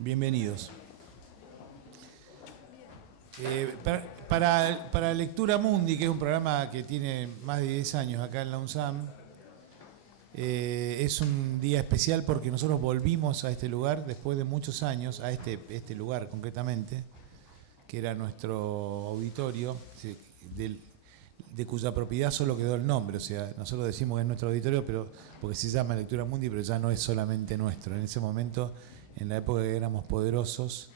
Bienvenidos. Para Lectura Mundi, que es un programa que tiene más de 10 años acá en la UNSAM, es un día especial porque nosotros volvimos a este lugar después de muchos años, a este lugar concretamente, que era nuestro auditorio, de cuya propiedad solo quedó el nombre. O sea, nosotros decimos que es nuestro auditorio, pero porque se llama Lectura Mundi, pero ya no es solamente nuestro. En ese momento, en la época que éramos poderosos,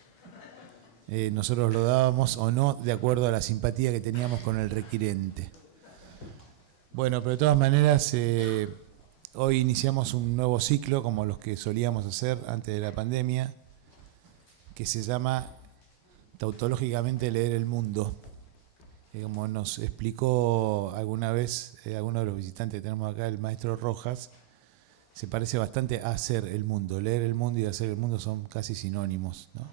nosotros lo dábamos o no de acuerdo a la simpatía que teníamos con el requirente. Bueno, pero de todas maneras, hoy iniciamos un nuevo ciclo, como los que solíamos hacer antes de la pandemia, que se llama Tautológicamente Leer el Mundo. Como nos explicó alguna vez alguno de los visitantes que tenemos acá, el maestro Rojas, se parece bastante a hacer el mundo. Leer el mundo y hacer el mundo son casi sinónimos, ¿no?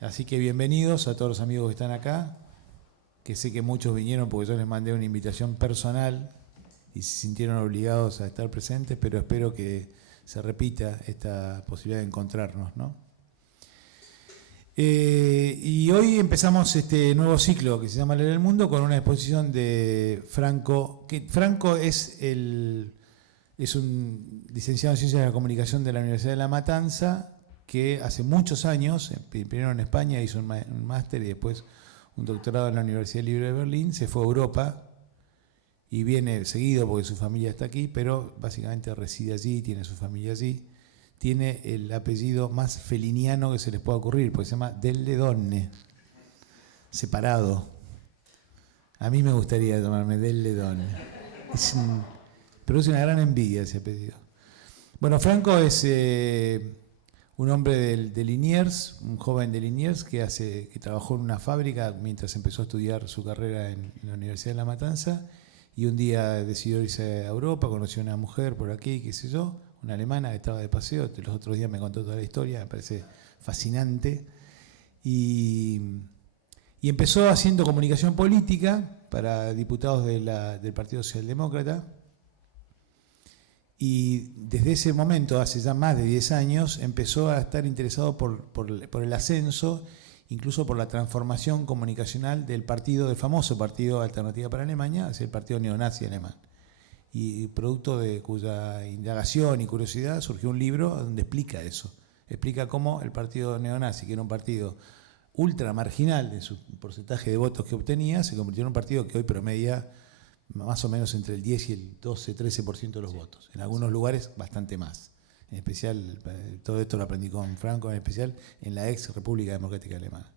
Así que bienvenidos a todos los amigos que están acá, que sé que muchos vinieron porque yo les mandé una invitación personal y se sintieron obligados a estar presentes, pero espero que se repita esta posibilidad de encontrarnos, ¿no? Y hoy empezamos este nuevo ciclo que se llama Leer el Mundo con una exposición de Franco, que Franco es un licenciado en Ciencias de la Comunicación de la Universidad de La Matanza, que hace muchos años, primero en España hizo un máster y después un doctorado en la Universidad Libre de Berlín, se fue a Europa y viene seguido porque su familia está aquí, pero básicamente reside allí, tiene su familia allí. Tiene el apellido más feliniano que se les pueda ocurrir, porque se llama Delle Donne, separado. A mí me gustaría llamarme Delle Donne. Produce una gran envidia ese apellido. Bueno, Franco es un hombre de Liniers, un joven de Liniers que trabajó en una fábrica mientras empezó a estudiar su carrera en la Universidad de La Matanza, y un día decidió irse a Europa, conoció a una mujer por aquí, qué sé yo, una alemana que estaba de paseo. Los otros días me contó toda la historia, me parece fascinante. Y empezó haciendo comunicación política para diputados del Partido Socialdemócrata. Y desde ese momento, hace ya más de 10 años, empezó a estar interesado por el ascenso, incluso por la transformación comunicacional del famoso Partido Alternativa para Alemania, hacia el partido neonazi alemán. Y producto de cuya indagación y curiosidad surgió un libro donde explica eso. Explica cómo el partido neonazi, que era un partido ultra marginal de su porcentaje de votos que obtenía, se convirtió en un partido que hoy promedia más o menos entre el 10 y el 12-13% de los votos. En algunos lugares bastante más. En especial, todo esto lo aprendí con Franco, en especial en la ex República Democrática Alemana.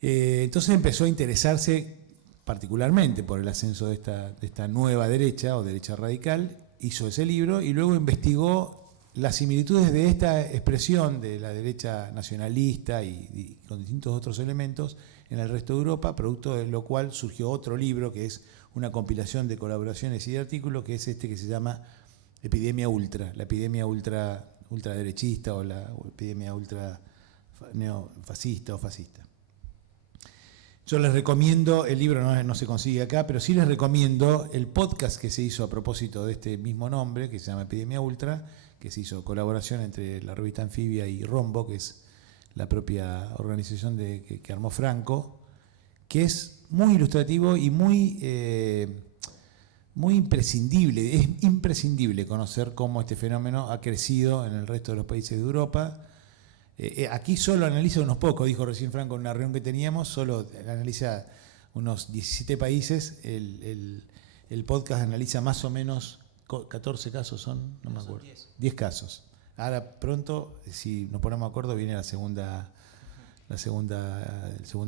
Entonces empezó a interesarse particularmente por el ascenso de esta nueva derecha o derecha radical, hizo ese libro y luego investigó las similitudes de esta expresión de la derecha nacionalista y con distintos otros elementos en el resto de Europa, producto de lo cual surgió otro libro que es una compilación de colaboraciones y de artículos, que es este que se llama Epidemia Ultra, la epidemia ultraderechista o la epidemia ultra neofascista o fascista. Yo les recomiendo, el libro no se consigue acá, pero sí les recomiendo el podcast que se hizo a propósito de este mismo nombre, que se llama Epidemia Ultra, que se hizo colaboración entre la revista Anfibia y Rombo, que es la propia organización que armó Franco, que es muy ilustrativo y muy imprescindible. Es imprescindible conocer cómo este fenómeno ha crecido en el resto de los países de Europa. Aquí solo analiza unos pocos, dijo recién Franco en una reunión que teníamos, solo analiza unos 17 países. El podcast analiza más o menos 14 casos, no me acuerdo. 10 casos. Ahora pronto, si nos ponemos de acuerdo, viene la segunda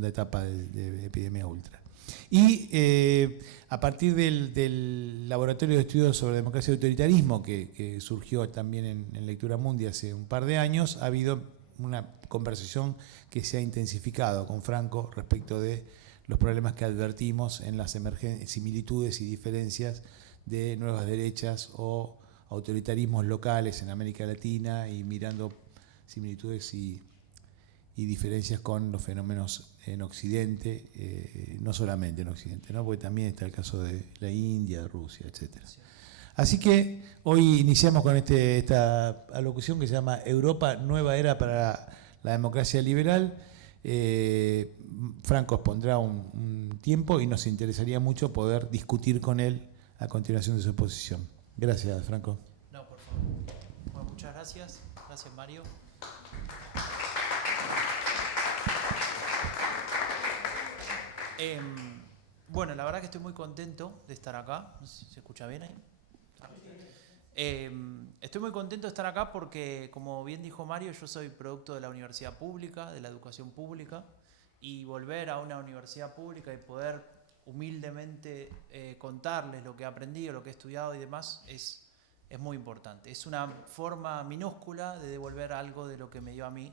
etapa de Epidemia Ultra. Y a partir del Laboratorio de Estudios sobre Democracia y Autoritarismo, que surgió también en Lectura Mundi hace un par de años, ha habido una conversación que se ha intensificado con Franco respecto de los problemas que advertimos en las similitudes y diferencias de nuevas derechas o autoritarismos locales en América Latina, y mirando similitudes y diferencias con los fenómenos en Occidente, no solamente en Occidente, ¿no? Porque también está el caso de la India, de Rusia, etc. Así que hoy iniciamos con esta alocución que se llama Europa, nueva era para la democracia liberal. Franco expondrá un tiempo y nos interesaría mucho poder discutir con él a continuación de su exposición. Gracias, Franco. No, por favor. Bueno, muchas gracias. Gracias, Mario. Bueno, la verdad que estoy muy contento de estar acá. No sé si se escucha bien ahí. Estoy muy contento de estar acá porque, como bien dijo Mario, yo soy producto de la universidad pública, de la educación pública, y volver a una universidad pública y poder humildemente contarles lo que he aprendido, lo que he estudiado y demás es muy importante. Es una forma minúscula de devolver algo de lo que me dio a mí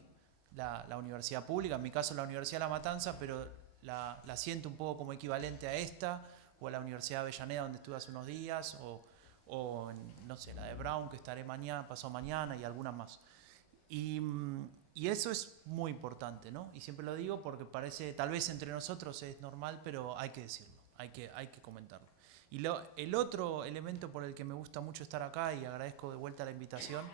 la universidad pública, en mi caso la Universidad de La Matanza, pero la siento un poco como equivalente a esta, o a la Universidad de Avellaneda, donde estuve hace unos días, o no sé, la de Brown, que estaré mañana, pasado mañana, y algunas más. Y eso es muy importante, ¿no? Y siempre lo digo porque parece, tal vez entre nosotros es normal, pero hay que decirlo, hay que comentarlo. Y el otro elemento por el que me gusta mucho estar acá, y agradezco de vuelta la invitación,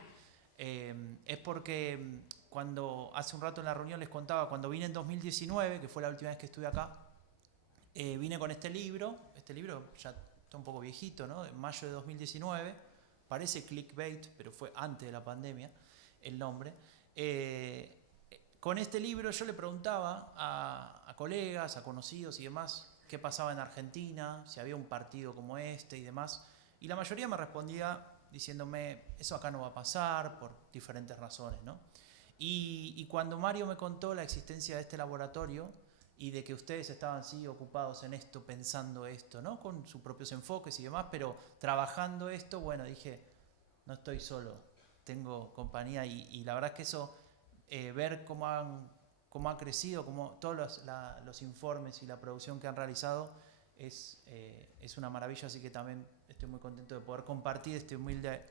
es porque cuando hace un rato en la reunión les contaba, cuando vine en 2019, que fue la última vez que estuve acá, vine con este libro ya está un poco viejito, ¿no? En mayo de 2019, parece clickbait, pero fue antes de la pandemia el nombre. Con este libro yo le preguntaba a colegas, a conocidos y demás, qué pasaba en Argentina, si había un partido como este y demás, y la mayoría me respondía diciéndome, eso acá no va a pasar por diferentes razones, ¿no? Y cuando Mario me contó la existencia de este laboratorio y de que ustedes estaban sí ocupados en esto, pensando esto, ¿no? Con sus propios enfoques y demás, pero trabajando esto, bueno, dije, no estoy solo, tengo compañía, y la verdad es que eso, ver cómo ha crecido, cómo todos los informes y la producción que han realizado es una maravilla, así que también estoy muy contento de poder compartir este humilde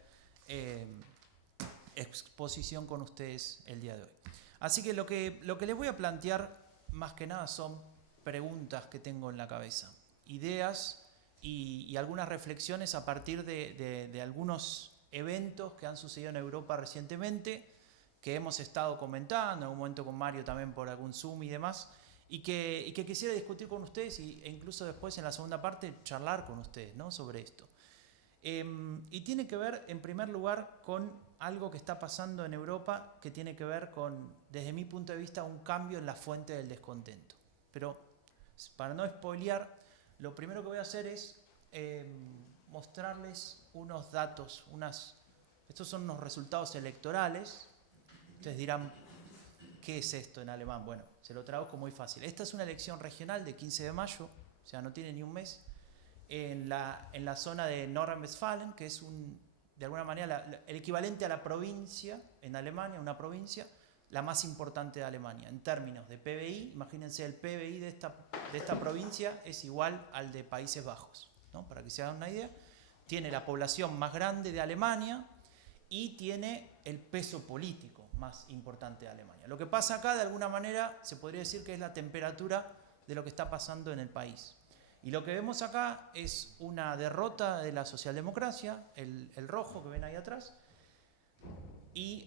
exposición con ustedes el día de hoy. Así que lo que les voy a plantear más que nada son preguntas que tengo en la cabeza, ideas y algunas reflexiones a partir de algunos eventos que han sucedido en Europa recientemente, que hemos estado comentando en algún momento con Mario también por algún Zoom y demás, y que quisiera discutir con ustedes e incluso después en la segunda parte charlar con ustedes, ¿no? Sobre esto. Y tiene que ver, en primer lugar, con algo que está pasando en Europa, que tiene que ver con, desde mi punto de vista, un cambio en la fuente del descontento. Pero, para no spoilear, lo primero que voy a hacer es mostrarles unos datos, estos son unos resultados electorales. Ustedes dirán, ¿qué es esto en alemán? Bueno, se lo traduzco muy fácil. Esta es una elección regional de 15 de mayo, o sea, no tiene ni un mes, en la zona de Nordrhein-Westfalen, que es de alguna manera el equivalente a la provincia en Alemania, una provincia, la más importante de Alemania. En términos de PBI, imagínense, el PBI de esta provincia es igual al de Países Bajos, ¿no? Para que se hagan una idea. Tiene la población más grande de Alemania y tiene el peso político más importante de Alemania. Lo que pasa acá, de alguna manera, se podría decir que es la temperatura de lo que está pasando en el país. Y lo que vemos acá es una derrota de la socialdemocracia, el rojo que ven ahí atrás, y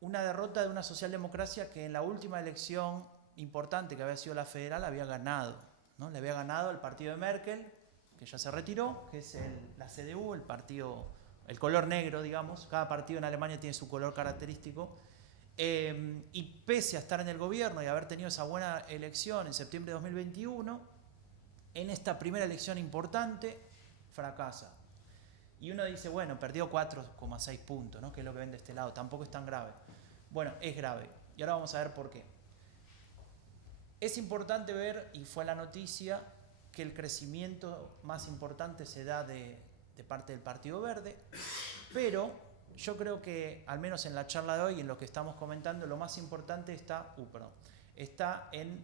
una derrota de una socialdemocracia que en la última elección importante, que había sido la federal, había ganado, ¿no? Le había ganado el partido de Merkel, que ya se retiró, que es la CDU, el color negro, digamos. Cada partido en Alemania tiene su color característico. Y pese a estar en el gobierno y haber tenido esa buena elección en septiembre de 2021, en esta primera elección importante, fracasa. Y uno dice, bueno, perdió 4,6 puntos, ¿no? Que es lo que ven de este lado, tampoco es tan grave. Bueno, es grave. Y ahora vamos a ver por qué. Es importante ver, y fue la noticia, que el crecimiento más importante se da de parte del Partido Verde, pero yo creo que, al menos en la charla de hoy, en lo que estamos comentando, lo más importante está en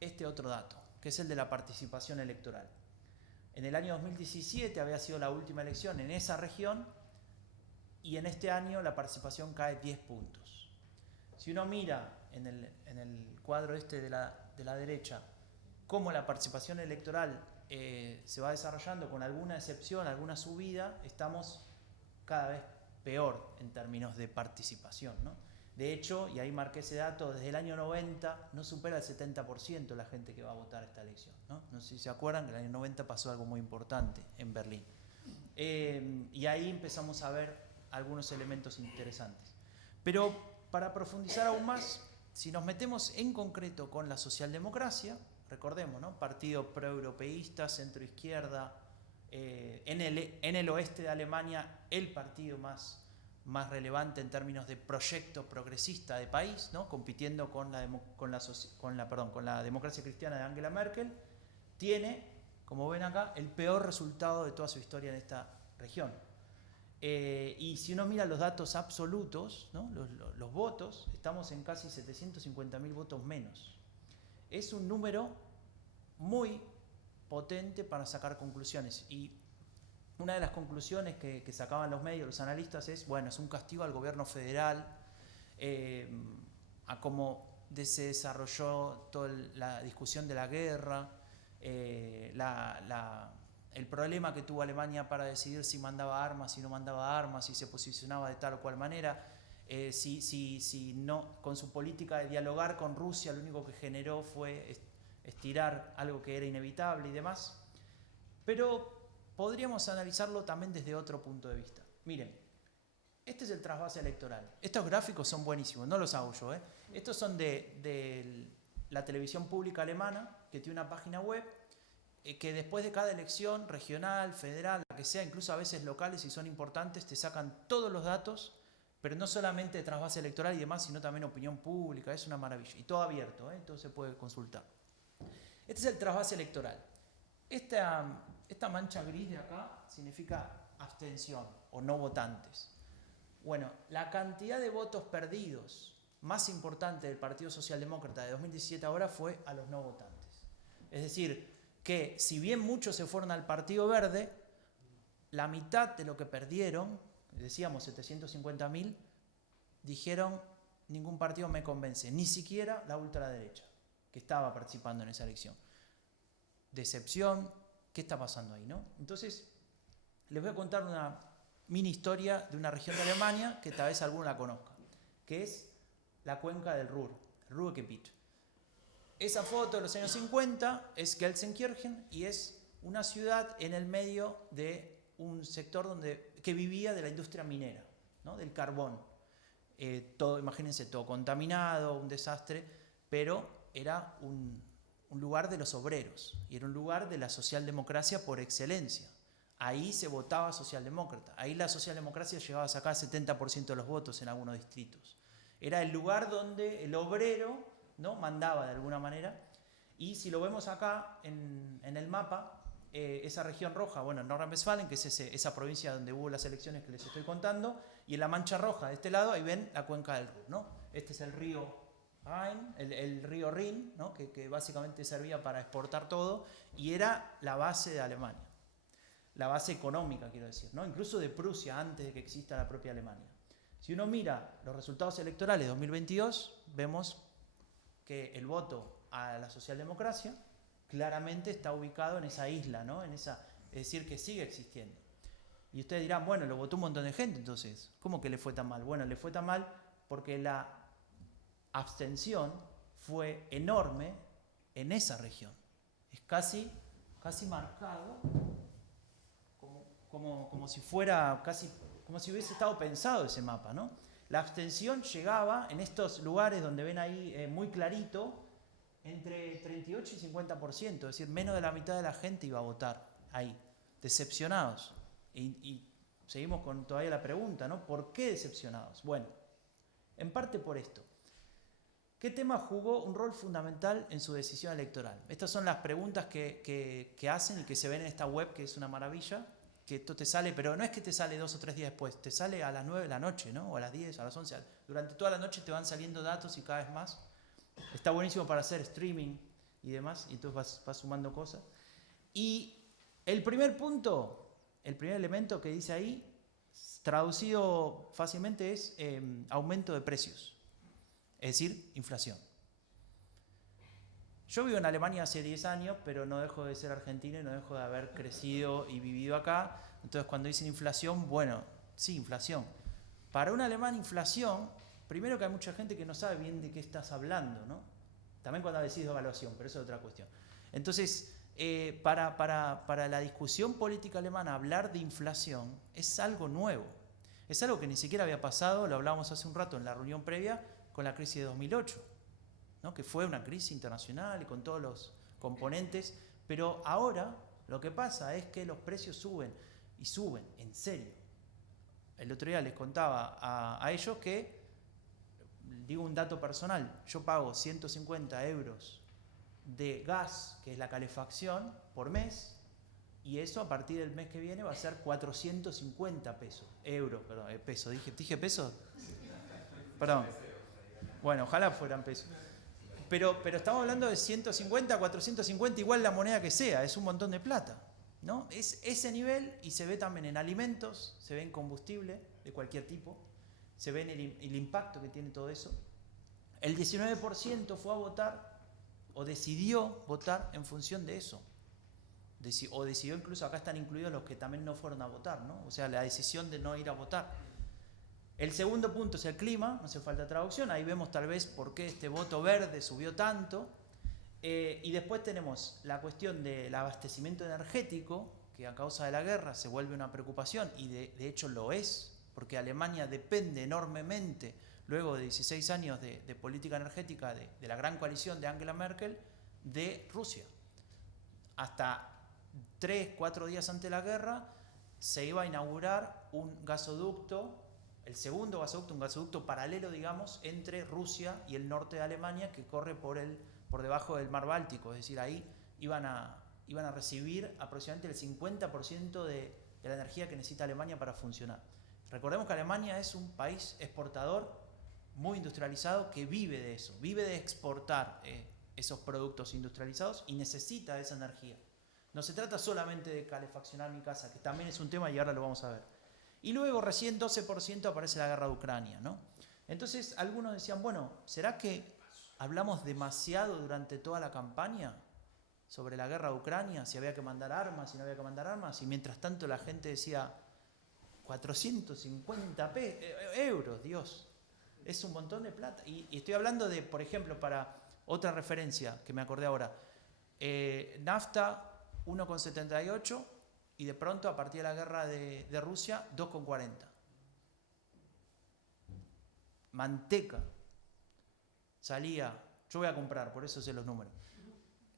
este otro dato, que es el de la participación electoral. En el año 2017 había sido la última elección en esa región y en este año la participación cae 10 puntos. Si uno mira en el cuadro este de la derecha cómo la participación electoral se va desarrollando con alguna excepción, alguna subida, estamos cada vez peor en términos de participación, ¿no? De hecho, y ahí marqué ese dato, desde el año 90 no supera el 70% la gente que va a votar esta elección, ¿no? No sé si se acuerdan que en el año 90 pasó algo muy importante en Berlín. Y ahí empezamos a ver algunos elementos interesantes. Pero para profundizar aún más, si nos metemos en concreto con la socialdemocracia, recordemos, ¿no? Partido proeuropeísta, centroizquierda, en el oeste de Alemania el partido más relevante en términos de proyecto progresista de país, ¿no? Compitiendo con la democracia cristiana de Angela Merkel, tiene, como ven acá, el peor resultado de toda su historia en esta región. Y si uno mira los datos absolutos, ¿no? los votos, estamos en casi 750.000 votos menos. Es un número muy potente para sacar conclusiones. Y una de las conclusiones que sacaban los medios, los analistas, es, bueno, es un castigo al gobierno federal, a cómo se desarrolló toda la discusión de la guerra, el problema que tuvo Alemania para decidir si mandaba armas, si no mandaba armas, si se posicionaba de tal o cual manera, si no, con su política de dialogar con Rusia, lo único que generó fue estirar algo que era inevitable y demás. Pero podríamos analizarlo también desde otro punto de vista. Miren, este es el trasvase electoral. Estos gráficos son buenísimos, no los hago yo. Estos son de la televisión pública alemana, que tiene una página web, que después de cada elección, regional, federal, la que sea, incluso a veces locales, si son importantes, te sacan todos los datos, pero no solamente de trasvase electoral y demás, sino también opinión pública. Es una maravilla. Y todo abierto, todo se puede consultar. Este es el trasvase electoral. Esta mancha gris de acá significa abstención o no votantes. Bueno, la cantidad de votos perdidos más importante del Partido Socialdemócrata de 2017 ahora fue a los no votantes. Es decir, que si bien muchos se fueron al Partido Verde, la mitad de lo que perdieron, decíamos 750.000, dijeron ningún partido me convence, ni siquiera la ultraderecha, que estaba participando en esa elección. Decepción, ¿qué está pasando ahí, no? Entonces, les voy a contar una mini historia de una región de Alemania que tal vez alguno la conozca, que es la cuenca del Ruhr, el Ruhrgebiet. Esa foto de los años 50 es Gelsenkirchen y es una ciudad en el medio de un sector que vivía de la industria minera, ¿no? Del carbón. Imagínense, todo contaminado, un desastre, pero era un lugar de los obreros y era un lugar de la socialdemocracia por excelencia. Ahí se votaba socialdemócrata, ahí la socialdemocracia llegaba a sacar 70% de los votos en algunos distritos. Era el lugar donde el obrero, ¿no? mandaba de alguna manera, y si lo vemos acá en el mapa, esa región roja, bueno, Nordrhein-Westfalen, que es esa provincia donde hubo las elecciones que les estoy contando, y en la mancha roja de este lado, ahí ven la cuenca del Ruhr, ¿no? Este es el río Rhin, el río Rin, ¿no? que básicamente servía para exportar todo, y era la base de Alemania, la base económica, quiero decir, ¿no? Incluso de Prusia, antes de que exista la propia Alemania. Si uno mira los resultados electorales de 2022, vemos que el voto a la socialdemocracia claramente está ubicado en esa isla, ¿no? Es decir, que sigue existiendo. Y ustedes dirán, bueno, lo votó un montón de gente, entonces, ¿cómo que le fue tan mal? Bueno, le fue tan mal porque la abstención fue enorme en esa región. Es casi marcado como si fuera como si hubiese estado pensado ese mapa, ¿no? La abstención llegaba en estos lugares donde ven ahí muy clarito entre 38 y 50%, es decir, menos de la mitad de la gente iba a votar ahí, decepcionados. Y seguimos con todavía la pregunta, ¿no? ¿Por qué decepcionados? Bueno, en parte por esto. ¿Qué tema jugó un rol fundamental en su decisión electoral? Estas son las preguntas que hacen y que se ven en esta web, que es una maravilla, que esto te sale, pero no es que te sale 2 o 3 días después, te sale a las 9 de la noche, ¿no? O a las 10, a las 11. Durante toda la noche te van saliendo datos y cada vez más. Está buenísimo para hacer streaming y demás, y entonces vas sumando cosas. Y el primer punto, el primer elemento que dice ahí, traducido fácilmente, es aumento de precios, es decir, inflación. Yo vivo en Alemania hace 10 años, pero no dejo de ser argentino y no dejo de haber crecido y vivido acá. Entonces, cuando dicen inflación, bueno, sí, inflación. Para un alemán, inflación, primero que hay mucha gente que no sabe bien de qué estás hablando, ¿no? También cuando decís devaluación, pero eso es otra cuestión. Entonces, para la discusión política alemana, hablar de inflación es algo nuevo. Es algo que ni siquiera había pasado, lo hablábamos hace un rato en la reunión previa, con la crisis de 2008, ¿no? Que fue una crisis internacional y con todos los componentes, pero ahora lo que pasa es que los precios suben, y suben, en serio. El otro día les contaba a ellos que, digo un dato personal, yo pago 150 euros de gas, que es la calefacción, por mes, y eso a partir del mes que viene va a ser 450 euros, ¿dije pesos? Perdón. Bueno, ojalá fueran pesos. Pero estamos hablando de 150, 450, igual la moneda que sea, es un montón de plata, ¿no? Es ese nivel, y se ve también en alimentos, se ve en combustible de cualquier tipo, se ve en el impacto que tiene todo eso. El 19% fue a votar, o decidió votar en función de eso. O decidió, incluso acá están incluidos los que también no fueron a votar, ¿no? O sea, la decisión de no ir a votar. El segundo punto es el clima, no hace falta traducción, ahí vemos tal vez por qué este voto verde subió tanto. Y después tenemos la cuestión del abastecimiento energético, que a causa de la guerra se vuelve una preocupación, y de hecho lo es, porque Alemania depende enormemente, luego de 16 años de política energética de la gran coalición de Angela Merkel, de Rusia. Hasta 3-4 días antes de la guerra se iba a inaugurar un gasoducto, el segundo gasoducto, un gasoducto paralelo, digamos, entre Rusia y el norte de Alemania, que corre por debajo del mar Báltico. Es decir, ahí iban a recibir aproximadamente el 50% de la energía que necesita Alemania para funcionar. Recordemos que Alemania es un país exportador muy industrializado que vive de eso, vive de exportar esos productos industrializados y necesita esa energía. No se trata solamente de calefaccionar mi casa, que también es un tema y ahora lo vamos a ver. Y luego recién 12% aparece la guerra de Ucrania, ¿no? Entonces algunos decían, bueno, ¿será que hablamos demasiado durante toda la campaña sobre la guerra de Ucrania? Si había que mandar armas, si no había que mandar armas. Y mientras tanto la gente decía, 450 euros, Dios, es un montón de plata. Y estoy hablando de, por ejemplo, para otra referencia que me acordé ahora, nafta 1,78 y de pronto a partir de la guerra de Rusia 2,40. Manteca salía, yo voy a comprar, por eso sé los números.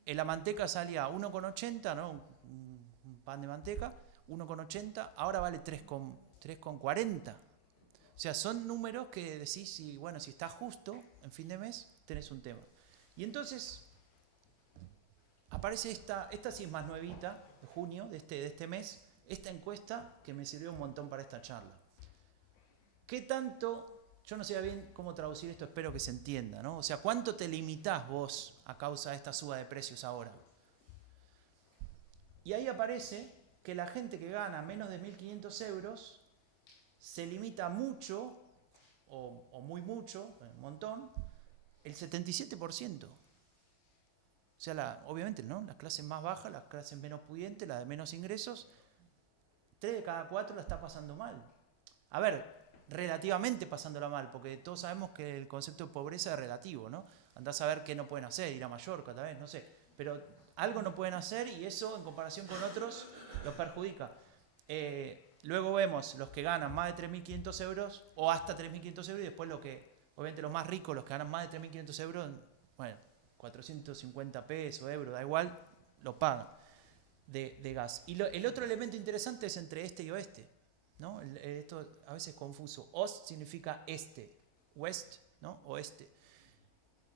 La manteca salía 1,80, ¿no? Un pan de manteca, 1,80, ahora vale 3,40. O sea, son números que decís, si está justo en fin de mes, tenés un tema. Y entonces aparece esta sí es más nuevita, de junio, de este mes, esta encuesta que me sirvió un montón para esta charla. ¿Qué tanto? Yo no sé bien cómo traducir esto, espero que se entienda, ¿no? O sea, ¿cuánto te limitás vos a causa de esta suba de precios ahora? Y ahí aparece que la gente que gana menos de 1.500 euros se limita mucho, o muy mucho, un montón, el 77%. O sea, obviamente, ¿no? Las clases más bajas, las clases menos pudientes, las de menos ingresos, 3 de cada 4 la está pasando mal. A ver, relativamente pasándola mal, porque todos sabemos que el concepto de pobreza es relativo, ¿no? Andás a ver qué no pueden hacer, ir a Mallorca tal vez, no sé, pero algo no pueden hacer y eso en comparación con otros los perjudica. Luego vemos los que ganan más de 3.500 euros o hasta 3.500 euros y después obviamente los más ricos, los que ganan más de 3.500 euros, bueno, 450 euros, da igual, lo pagan de gas. Y el otro elemento interesante es entre este y oeste, ¿no? Esto a veces es confuso. Ost significa este, west, ¿no? Oeste.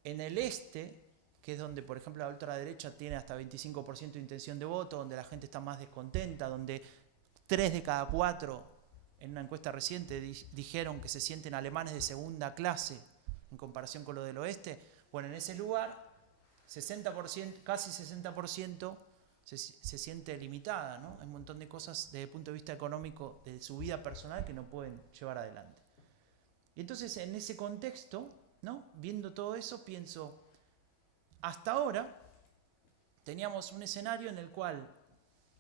En el este, que es donde, por ejemplo, la ultraderecha tiene hasta 25% de intención de voto, donde la gente está más descontenta, donde 3 de cada 4 en una encuesta reciente dijeron que se sienten alemanes de segunda clase en comparación con lo del oeste. Bueno, en ese lugar, 60%, casi 60% se siente limitada, ¿no? Hay un montón de cosas desde el punto de vista económico de su vida personal que no pueden llevar adelante. Y entonces, en ese contexto, ¿no? Viendo todo eso, pienso, hasta ahora teníamos un escenario en el cual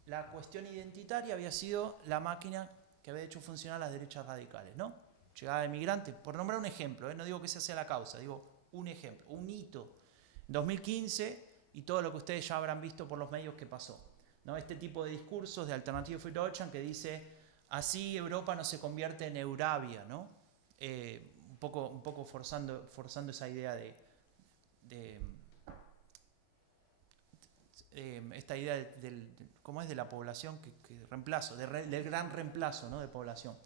la cuestión identitaria había sido la máquina que había hecho funcionar las derechas radicales, ¿no? Llegada de migrantes, por nombrar un ejemplo, no digo que esa sea la causa, digo un ejemplo, un hito. 2015 y todo lo que ustedes ya habrán visto por los medios que pasó, ¿no? Este tipo de discursos de Alternative für Deutschland que dice, así Europa no se convierte en Euravia, ¿no? Un poco forzando esa idea esta idea ¿cómo es? De la población que reemplazo, del gran reemplazo, ¿no? De población.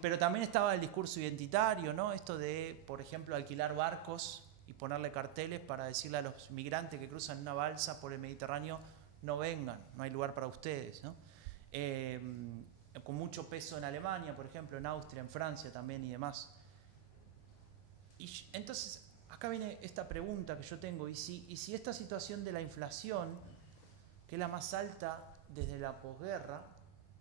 Pero también estaba el discurso identitario, ¿no? Esto de, por ejemplo, alquilar barcos y ponerle carteles para decirle a los migrantes que cruzan una balsa por el Mediterráneo, no vengan, no hay lugar para ustedes, ¿no? Con mucho peso en Alemania, por ejemplo, en Austria, en Francia también y demás. Y entonces, acá viene esta pregunta que yo tengo, ¿y si esta situación de la inflación, que es la más alta desde la posguerra,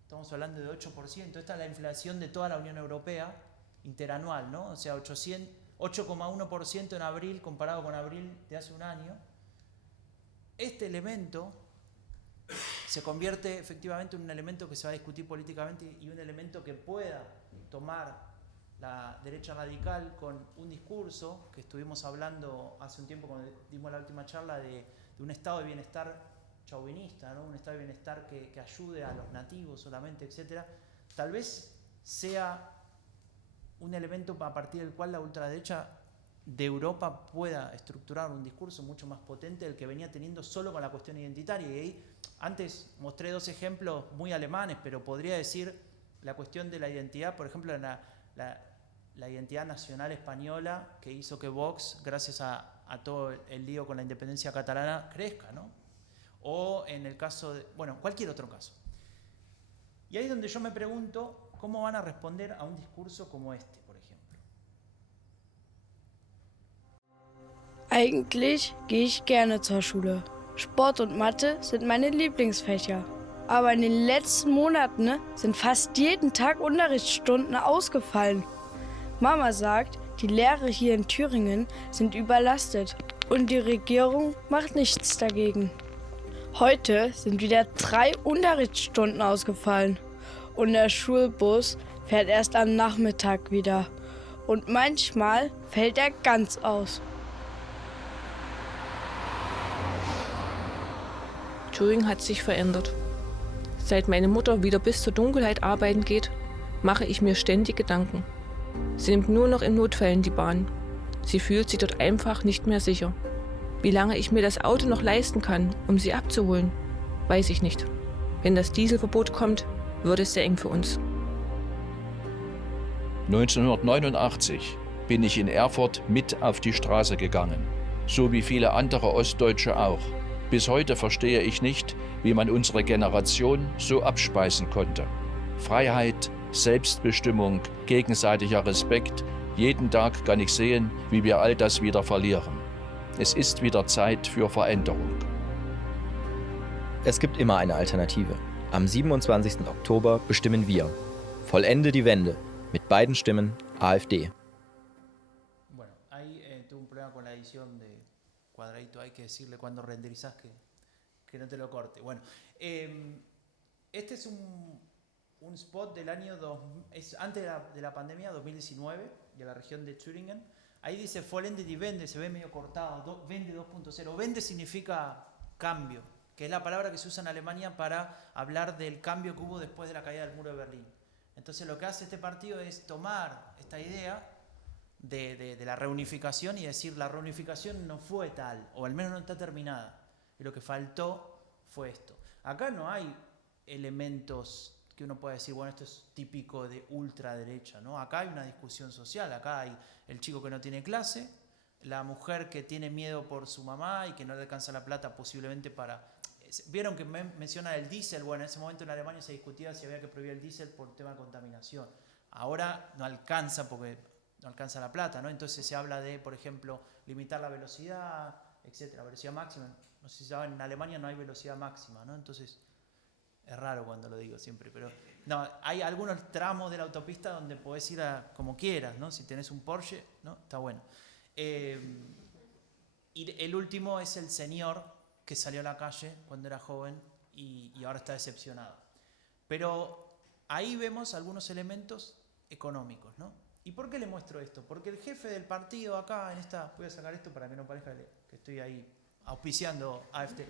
estamos hablando de 8%, esta es la inflación de toda la Unión Europea, interanual, ¿no? O sea, 8,1% en abril comparado con abril de hace un año, este elemento se convierte efectivamente en un elemento que se va a discutir políticamente y un elemento que pueda tomar la derecha radical con un discurso que estuvimos hablando hace un tiempo cuando dimos la última charla de un estado de bienestar chauvinista, ¿no? Un estado de bienestar que ayude a los nativos solamente, etc. Tal vez sea un elemento a partir del cual la ultraderecha de Europa pueda estructurar un discurso mucho más potente del que venía teniendo solo con la cuestión identitaria. Y ahí, antes mostré dos ejemplos muy alemanes, pero podría decir la cuestión de la identidad, por ejemplo, la identidad nacional española que hizo que Vox, gracias a todo el lío con la independencia catalana, crezca, ¿no? O en el caso de, bueno, cualquier otro caso. Y ahí es donde yo me pregunto cómo van a responder a un discurso como este, por ejemplo. Eigentlich gehe ich gerne zur Schule. Sport und Mathe sind meine Lieblingsfächer. Aber in den letzten Monaten sind fast jeden Tag Unterrichtsstunden ausgefallen. Mama sagt, die Lehrer hier in Thüringen sind überlastet und die Regierung macht nichts dagegen. Heute sind wieder 3 Unterrichtsstunden ausgefallen und der Schulbus fährt erst am Nachmittag wieder. Und manchmal fällt er ganz aus. Thüringen hat sich verändert. Seit meine Mutter wieder bis zur Dunkelheit arbeiten geht, mache ich mir ständig Gedanken. Sie nimmt nur noch in Notfällen die Bahn. Sie fühlt sich dort einfach nicht mehr sicher. Wie lange ich mir das Auto noch leisten kann, um sie abzuholen, weiß ich nicht. Wenn das Dieselverbot kommt, wird es sehr eng für uns. 1989 bin ich in Erfurt mit auf die Straße gegangen, so wie viele andere Ostdeutsche auch. Bis heute verstehe ich nicht, wie man unsere Generation so abspeisen konnte. Freiheit, Selbstbestimmung, gegenseitiger Respekt, jeden Tag kann ich sehen, wie wir all das wieder verlieren. Es ist wieder Zeit für Veränderung. Es gibt immer eine Alternative. Am 27. Oktober bestimmen wir. Vollende die Wende. Mit beiden Stimmen AfD. Bueno, ahí tuve un problema con la edición de cuadradito. Hay que decirle cuando renderizás que no te lo corte. Bueno, este es un spot del año antes de la pandemia, 2019, de la región de Thüringen. Ahí dice Vollende die Wende, se ve medio cortado, Wende 2.0. Wende significa cambio, que es la palabra que se usa en Alemania para hablar del cambio que hubo después de la caída del muro de Berlín. Entonces lo que hace este partido es tomar esta idea de la reunificación y decir la reunificación no fue tal, o al menos no está terminada, y lo que faltó fue esto. Acá no hay elementos que uno pueda decir, bueno, esto es típico de ultraderecha, ¿no? Acá hay una discusión social, acá hay el chico que no tiene clase, la mujer que tiene miedo por su mamá y que no le alcanza la plata posiblemente para... Vieron que menciona el diésel. Bueno, en ese momento en Alemania se discutía si había que prohibir el diésel por tema de contaminación. Ahora no alcanza porque no alcanza la plata, ¿no? Entonces se habla de, por ejemplo, limitar la velocidad, etcétera, velocidad máxima. No sé si saben, en Alemania no hay velocidad máxima, ¿no? Entonces es raro cuando lo digo siempre, pero no, hay algunos tramos de la autopista donde podés ir como quieras, ¿no? Si tenés un Porsche, ¿no? Está bueno. Y el último es el señor que salió a la calle cuando era joven y ahora está decepcionado. Pero ahí vemos algunos elementos económicos, ¿no? ¿Y por qué le muestro esto? Porque el jefe del partido acá, voy a sacar esto para que no parezca que estoy ahí auspiciando AfD.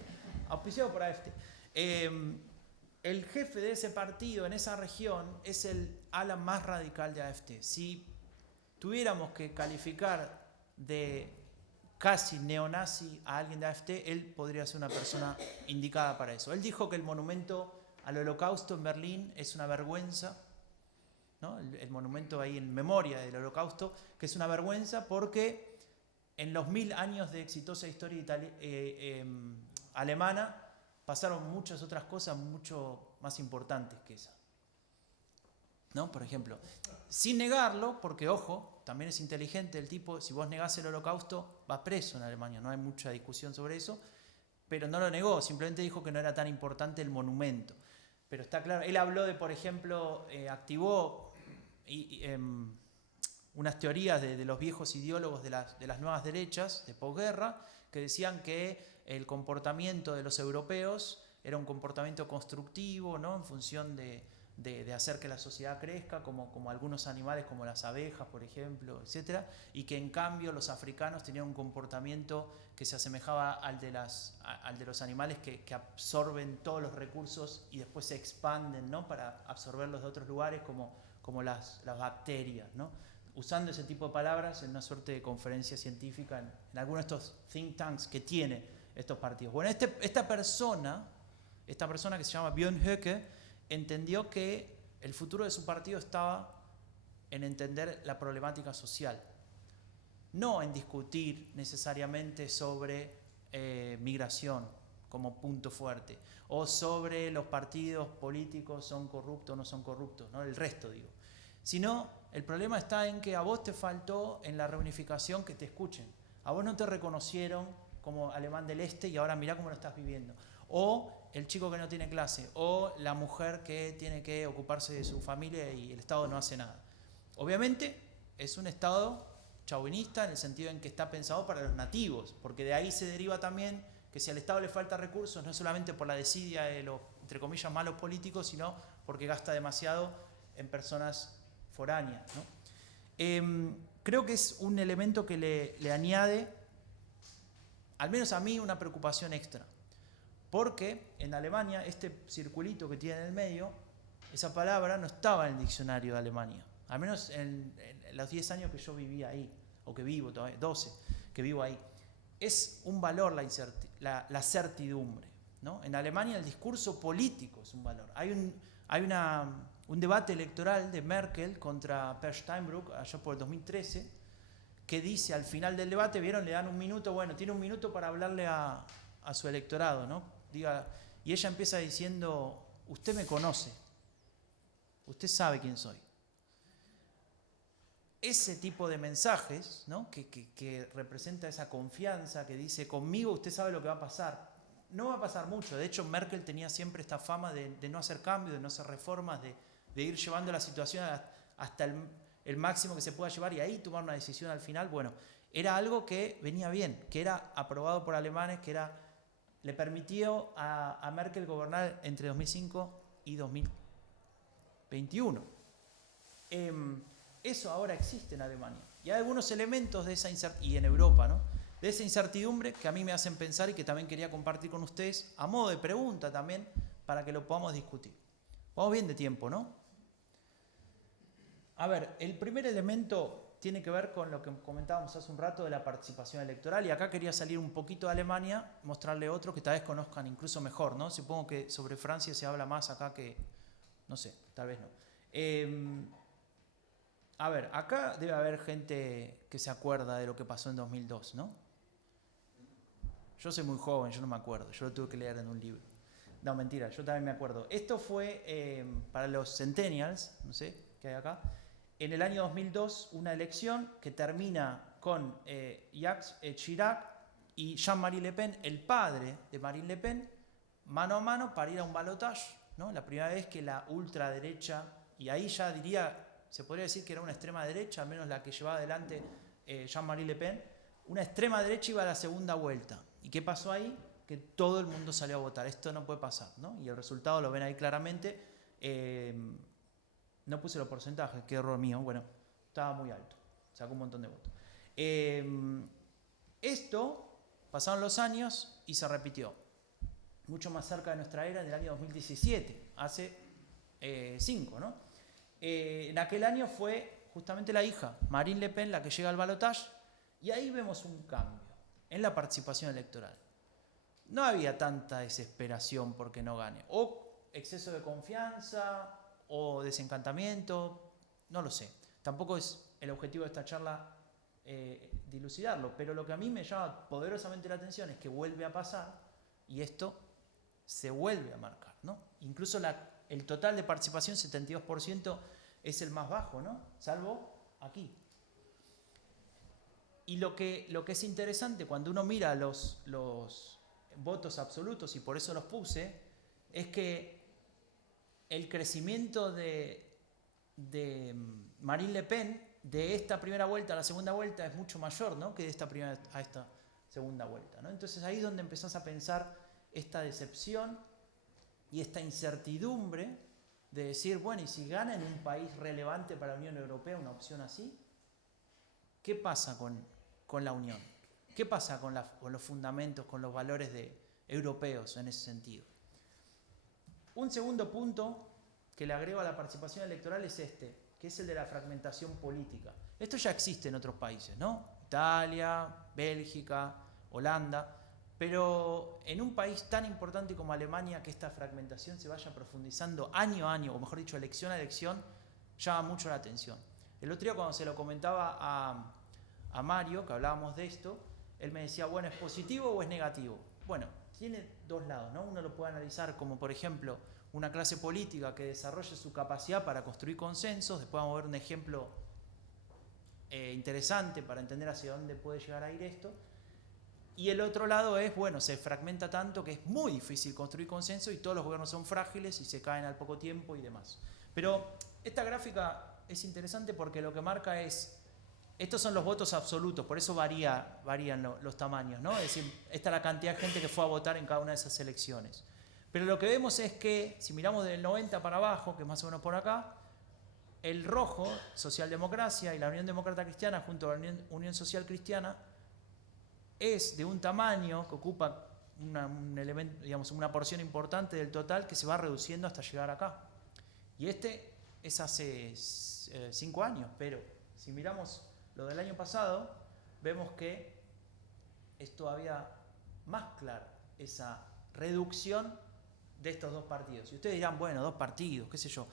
Auspiciado por AfD. El jefe de ese partido en esa región es el ala más radical de AfD. Si tuviéramos que calificar de casi neonazi a alguien de AfD, él podría ser una persona indicada para eso. Él dijo que el monumento al Holocausto en Berlín es una vergüenza, ¿no? El monumento ahí en memoria del Holocausto, que es una vergüenza porque en los 1000 años de exitosa historia alemana pasaron muchas otras cosas mucho más importantes que esa, ¿no? Por ejemplo, sin negarlo, porque ojo, también es inteligente el tipo, si vos negás el Holocausto, vas preso en Alemania, no hay mucha discusión sobre eso, pero no lo negó, simplemente dijo que no era tan importante el monumento. Pero está claro, él habló de, por ejemplo, activó unas teorías de los viejos ideólogos de las nuevas derechas de posguerra, que decían que el comportamiento de los europeos era un comportamiento constructivo, ¿no? En función de hacer que la sociedad crezca, como algunos animales como las abejas, por ejemplo, etc. Y que en cambio los africanos tenían un comportamiento que se asemejaba al de los animales que absorben todos los recursos y después se expanden, ¿no? Para absorberlos de otros lugares como las bacterias, ¿no? Usando ese tipo de palabras en una suerte de conferencia científica en algunos de estos think tanks que tiene estos partidos. Bueno, esta persona que se llama Björn Höcke, entendió que el futuro de su partido estaba en entender la problemática social, no en discutir necesariamente sobre migración como punto fuerte, o sobre los partidos políticos son corruptos o no son corruptos, ¿no? El resto, digo. Sino, el problema está en que a vos te faltó en la reunificación que te escuchen. A vos no te reconocieron como alemán del este y ahora mirá cómo lo estás viviendo. O el chico que no tiene clase, o la mujer que tiene que ocuparse de su familia y el Estado no hace nada. Obviamente es un Estado chauvinista en el sentido en que está pensado para los nativos, porque de ahí se deriva también que si al Estado le falta recursos, no solamente por la desidia de los, entre comillas, malos políticos, sino porque gasta demasiado en personas foráneas, ¿no? Creo que es un elemento que le añade, al menos a mí, una preocupación extra. Porque en Alemania, este circulito que tiene en el medio, esa palabra no estaba en el diccionario de Alemania. Al menos en los 10 años que yo vivía ahí, o que vivo todavía, 12, que vivo ahí. Es un valor la certidumbre, ¿no? En Alemania el discurso político es un valor. Hay un debate electoral de Merkel contra Per Steinbrück, allá por el 2013, que dice al final del debate, ¿vieron? Le dan un minuto, bueno, tiene un minuto para hablarle a su electorado, ¿no? Y ella empieza diciendo, usted me conoce, usted sabe quién soy. Ese tipo de mensajes, ¿no? que representa esa confianza, que dice, conmigo usted sabe lo que va a pasar. No va a pasar mucho. De hecho, Merkel tenía siempre esta fama de no hacer cambios, de no hacer reformas, de ir llevando la situación hasta el máximo que se pueda llevar y ahí tomar una decisión al final. Bueno, era algo que venía bien, que era aprobado por alemanes, le permitió a Merkel gobernar entre 2005 y 2021. Eso ahora existe en Alemania. Y hay algunos elementos de esa incertidumbre, y en Europa, ¿no? De esa incertidumbre que a mí me hacen pensar y que también quería compartir con ustedes, a modo de pregunta también, para que lo podamos discutir. Vamos bien de tiempo, ¿no? A ver, el primer elemento tiene que ver con lo que comentábamos hace un rato de la participación electoral, y acá quería salir un poquito de Alemania, mostrarle otro que tal vez conozcan incluso mejor, ¿no? Supongo que sobre Francia se habla más acá que, no sé, tal vez no. A ver, acá debe haber gente que se acuerda de lo que pasó en 2002, ¿no? Yo soy muy joven, yo no me acuerdo, yo lo tuve que leer en un libro. No, mentira, yo también me acuerdo. Esto fue para los centennials, no sé, ¿qué hay acá? En el año 2002, una elección que termina con Jacques Chirac y Jean-Marie Le Pen, el padre de Marine Le Pen, mano a mano para ir a un balotage, ¿no? La primera vez que la ultraderecha, y ahí ya diría, se podría decir que era una extrema derecha, al menos la que llevaba adelante Jean-Marie Le Pen, una extrema derecha iba a la segunda vuelta. ¿Y qué pasó ahí? que todo el mundo salió a votar. Esto no puede pasar, ¿no? Y el resultado lo ven ahí claramente. No puse los porcentajes, qué error mío. Bueno, estaba muy alto, sacó un montón de votos. Esto, pasaron los años y se repitió. Mucho más cerca de nuestra era, en el año 2017, hace 5, ¿no? En aquel año fue justamente la hija, Marine Le Pen, la que llega al balotaje, y ahí vemos un cambio en la participación electoral. No había tanta desesperación porque no gane, o exceso de confianza, o desencantamiento, no lo sé. Tampoco es el objetivo de esta charla dilucidarlo, pero lo que a mí me llama poderosamente la atención es que vuelve a pasar y esto se vuelve a marcar, ¿no? Incluso el total de participación, 72%, es el más bajo, ¿no? Salvo aquí. Y lo que es interesante cuando uno mira los votos absolutos, y por eso los puse, es que el crecimiento de Marine Le Pen de esta primera vuelta a la segunda vuelta es mucho mayor, ¿no? Que de esta primera a esta segunda vuelta, ¿no? Entonces ahí es donde empezás a pensar esta decepción y esta incertidumbre de decir, bueno, ¿y si gana en un país relevante para la Unión Europea una opción así? ¿Qué pasa con la Unión? ¿Qué pasa con los fundamentos, con los valores europeos en ese sentido? Un segundo punto que le agrego a la participación electoral es que es el de la fragmentación política. Esto ya existe en otros países, ¿no? Italia, Bélgica, Holanda, pero en un país tan importante como Alemania, que esta fragmentación se vaya profundizando año a año, o mejor dicho, elección a elección, llama mucho la atención. El otro día cuando se lo comentaba a Mario, que hablábamos de esto, él me decía, bueno, ¿es positivo o es negativo? Bueno, tiene dos lados, ¿no? Uno lo puede analizar como, por ejemplo, una clase política que desarrolle su capacidad para construir consensos. Después vamos a ver un ejemplo interesante para entender hacia dónde puede llegar a ir esto. Y el otro lado es, bueno, se fragmenta tanto que es muy difícil construir consenso y todos los gobiernos son frágiles y se caen al poco tiempo y demás. Pero esta gráfica es interesante porque lo que marca es, estos son los votos absolutos, por eso varían los tamaños, ¿no? Es decir, esta es la cantidad de gente que fue a votar en cada una de esas elecciones. Pero lo que vemos es que, si miramos del 90 para abajo, que es más o menos por acá, el rojo, Socialdemocracia y la Unión Demócrata Cristiana, junto a la Unión Social Cristiana, es de un tamaño que ocupa un elemento, digamos, una porción importante del total que se va reduciendo hasta llegar acá. Y este es hace 5 años, pero si miramos lo del año pasado, vemos que es todavía más clara esa reducción de estos dos partidos. Y ustedes dirán, bueno, 2 partidos, qué sé yo.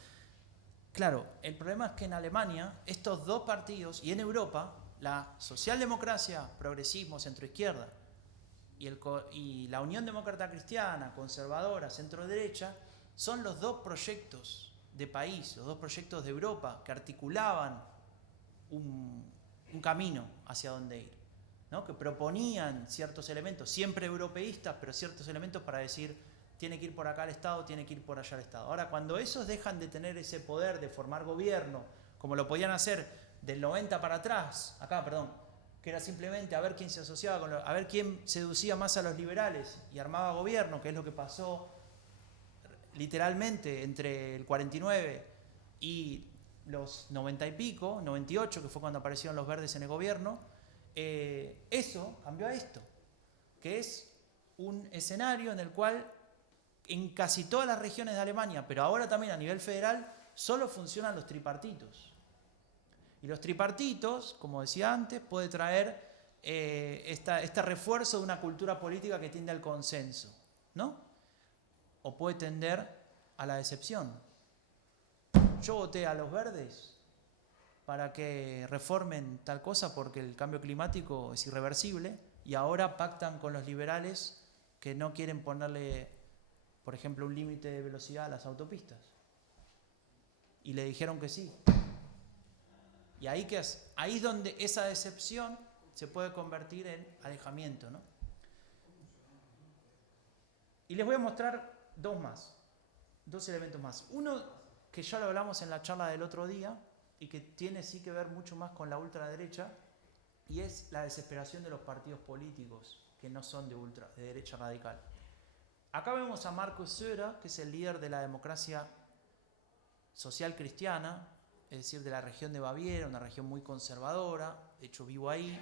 Claro, el problema es que en Alemania estos 2 partidos, y en Europa, la socialdemocracia, progresismo, centroizquierda, y la Unión Demócrata Cristiana, conservadora, centro-derecha, son los 2 proyectos de país, los 2 proyectos de Europa que articulaban un camino hacia dónde ir, ¿no? Que proponían ciertos elementos, siempre europeístas, pero ciertos elementos para decir, tiene que ir por acá el Estado, tiene que ir por allá el Estado. Ahora, cuando esos dejan de tener ese poder de formar gobierno, como lo podían hacer del 90 para atrás, que era simplemente a ver quién se asociaba, a ver quién seducía más a los liberales y armaba gobierno, que es lo que pasó literalmente entre el 49 y los 90 y pico, 98, que fue cuando aparecieron los verdes en el gobierno, eso cambió a esto, que es un escenario en el cual en casi todas las regiones de Alemania, pero ahora también a nivel federal, solo funcionan los tripartitos. Y los tripartitos, como decía antes, puede traer este refuerzo de una cultura política que tiende al consenso, ¿no? O puede tender a la decepción. Yo voté a los verdes para que reformen tal cosa porque el cambio climático es irreversible y ahora pactan con los liberales que no quieren ponerle, por ejemplo, un límite de velocidad a las autopistas. Y le dijeron que sí. Y ahí es donde esa decepción se puede convertir en alejamiento, ¿no? Y les voy a mostrar 2 elementos más. Uno que ya lo hablamos en la charla del otro día y que tiene sí que ver mucho más con la ultraderecha, y es la desesperación de los partidos políticos que no son de derecha radical. Acá vemos a Markus Söder, que es el líder de la democracia social cristiana, es decir, de la región de Baviera, una región muy conservadora. De hecho, vivo ahí.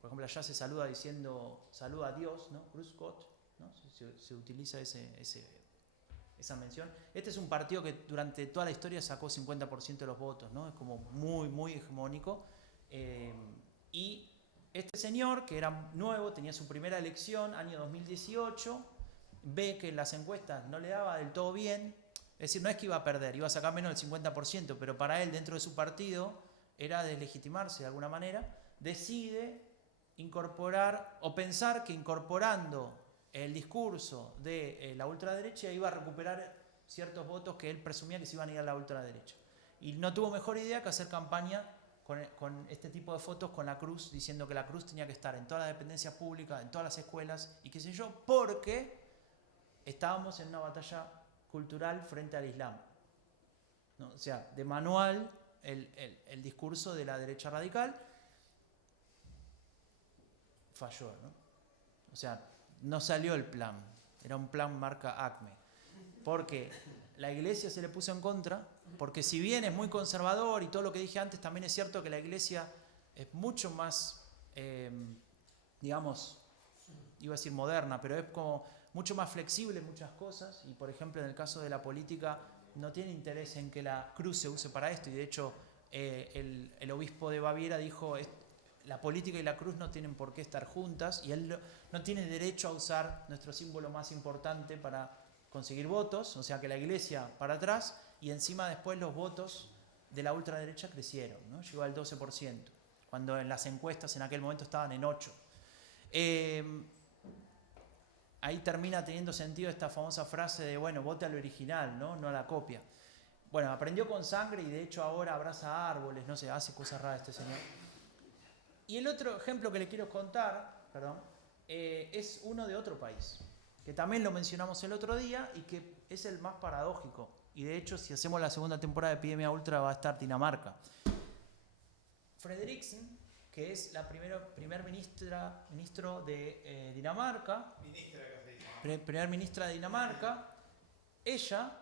Por ejemplo, allá se saluda diciendo saluda a Dios, ¿no? Grüß Gott, ¿no? Se utiliza esa mención. Este es un partido que durante toda la historia sacó 50% de los votos, ¿no? Es como muy, muy hegemónico. Y este señor, que era nuevo, tenía su primera elección, año 2018, ve que las encuestas no le daba del todo bien. Es decir, no es que iba a perder, iba a sacar menos del 50%, pero para él, dentro de su partido, era deslegitimarse de alguna manera. Decide incorporar o pensar que incorporando el discurso de la ultraderecha iba a recuperar ciertos votos que él presumía que se iban a ir a la ultraderecha. Y no tuvo mejor idea que hacer campaña con este tipo de fotos con la cruz, diciendo que la cruz tenía que estar en todas las dependencias públicas, en todas las escuelas y qué sé yo, porque estábamos en una batalla cultural frente al Islam, ¿no? O sea, de manual el discurso de la derecha radical falló, ¿no? O sea, no salió el plan, era un plan marca Acme, porque la iglesia se le puso en contra, porque si bien es muy conservador y todo lo que dije antes, también es cierto que la iglesia es mucho más, digamos, iba a decir moderna, pero es como mucho más flexible en muchas cosas, y por ejemplo en el caso de la política no tiene interés en que la cruz se use para esto, y de hecho el obispo de Baviera dijo: la política y la cruz no tienen por qué estar juntas, y él no tiene derecho a usar nuestro símbolo más importante para conseguir votos, o sea que la iglesia para atrás, y encima después los votos de la ultraderecha crecieron, ¿no? Llegó al 12%, cuando en las encuestas en aquel momento estaban en 8%. Ahí termina teniendo sentido esta famosa frase de, bueno, vote al original, ¿no? No a la copia. Bueno, aprendió con sangre y de hecho ahora abraza árboles, no sé, hace cosas raras este señor. Y el otro ejemplo que le quiero contar, es uno de otro país, que también lo mencionamos el otro día y que es el más paradójico. Y de hecho, si hacemos la segunda temporada de Epidemia Ultra, va a estar Dinamarca. Frederiksen, que es la primer ministro de Dinamarca, primer ministra de Dinamarca, ella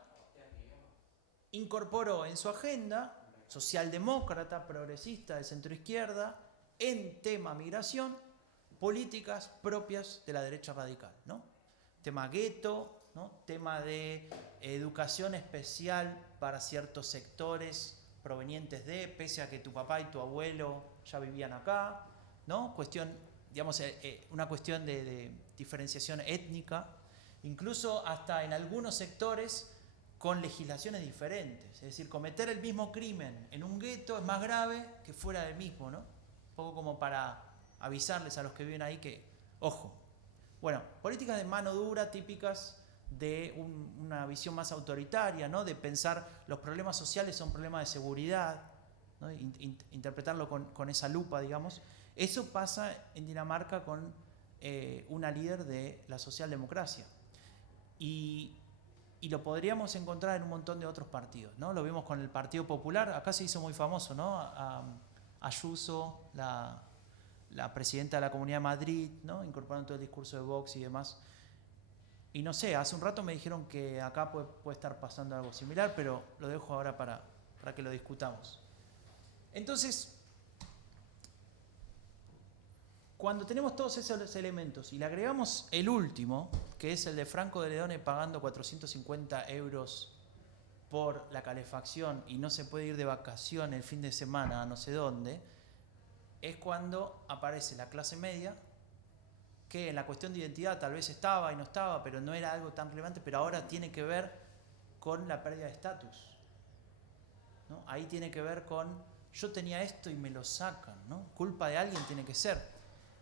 incorporó en su agenda socialdemócrata, progresista, de centroizquierda, en tema migración, políticas propias de la derecha radical, ¿no? Tema gueto, ¿no? Tema de educación especial para ciertos sectores provenientes de, pese a que tu papá y tu abuelo ya vivían acá, ¿no? Cuestión, digamos, una cuestión de diferenciación étnica, incluso hasta en algunos sectores con legislaciones diferentes. Es decir, cometer el mismo crimen en un gueto es más grave que fuera del mismo, ¿no? Un poco como para avisarles a los que viven ahí que, ojo. Bueno, políticas de mano dura típicas de una visión más autoritaria, ¿no? De pensar los problemas sociales son problemas de seguridad, ¿no? Interpretarlo con esa lupa, digamos. Eso pasa en Dinamarca con una líder de la socialdemocracia. Y lo podríamos encontrar en un montón de otros partidos, ¿no? Lo vimos con el Partido Popular, acá se hizo muy famoso, ¿no? Ayuso, la presidenta de la Comunidad de Madrid, ¿no? Incorporando todo el discurso de Vox y demás. Y no sé, hace un rato me dijeron que acá puede estar pasando algo similar, pero lo dejo ahora para que lo discutamos. Entonces, cuando tenemos todos esos elementos y le agregamos el último, que es el de Franco de Ledone pagando 450 € por la calefacción y no se puede ir de vacaciones el fin de semana a no sé dónde, es cuando aparece la clase media, que en la cuestión de identidad tal vez estaba y no estaba, pero no era algo tan relevante, pero ahora tiene que ver con la pérdida de estatus, ¿no? Ahí tiene que ver con, yo tenía esto y me lo sacan, ¿no? Culpa de alguien tiene que ser.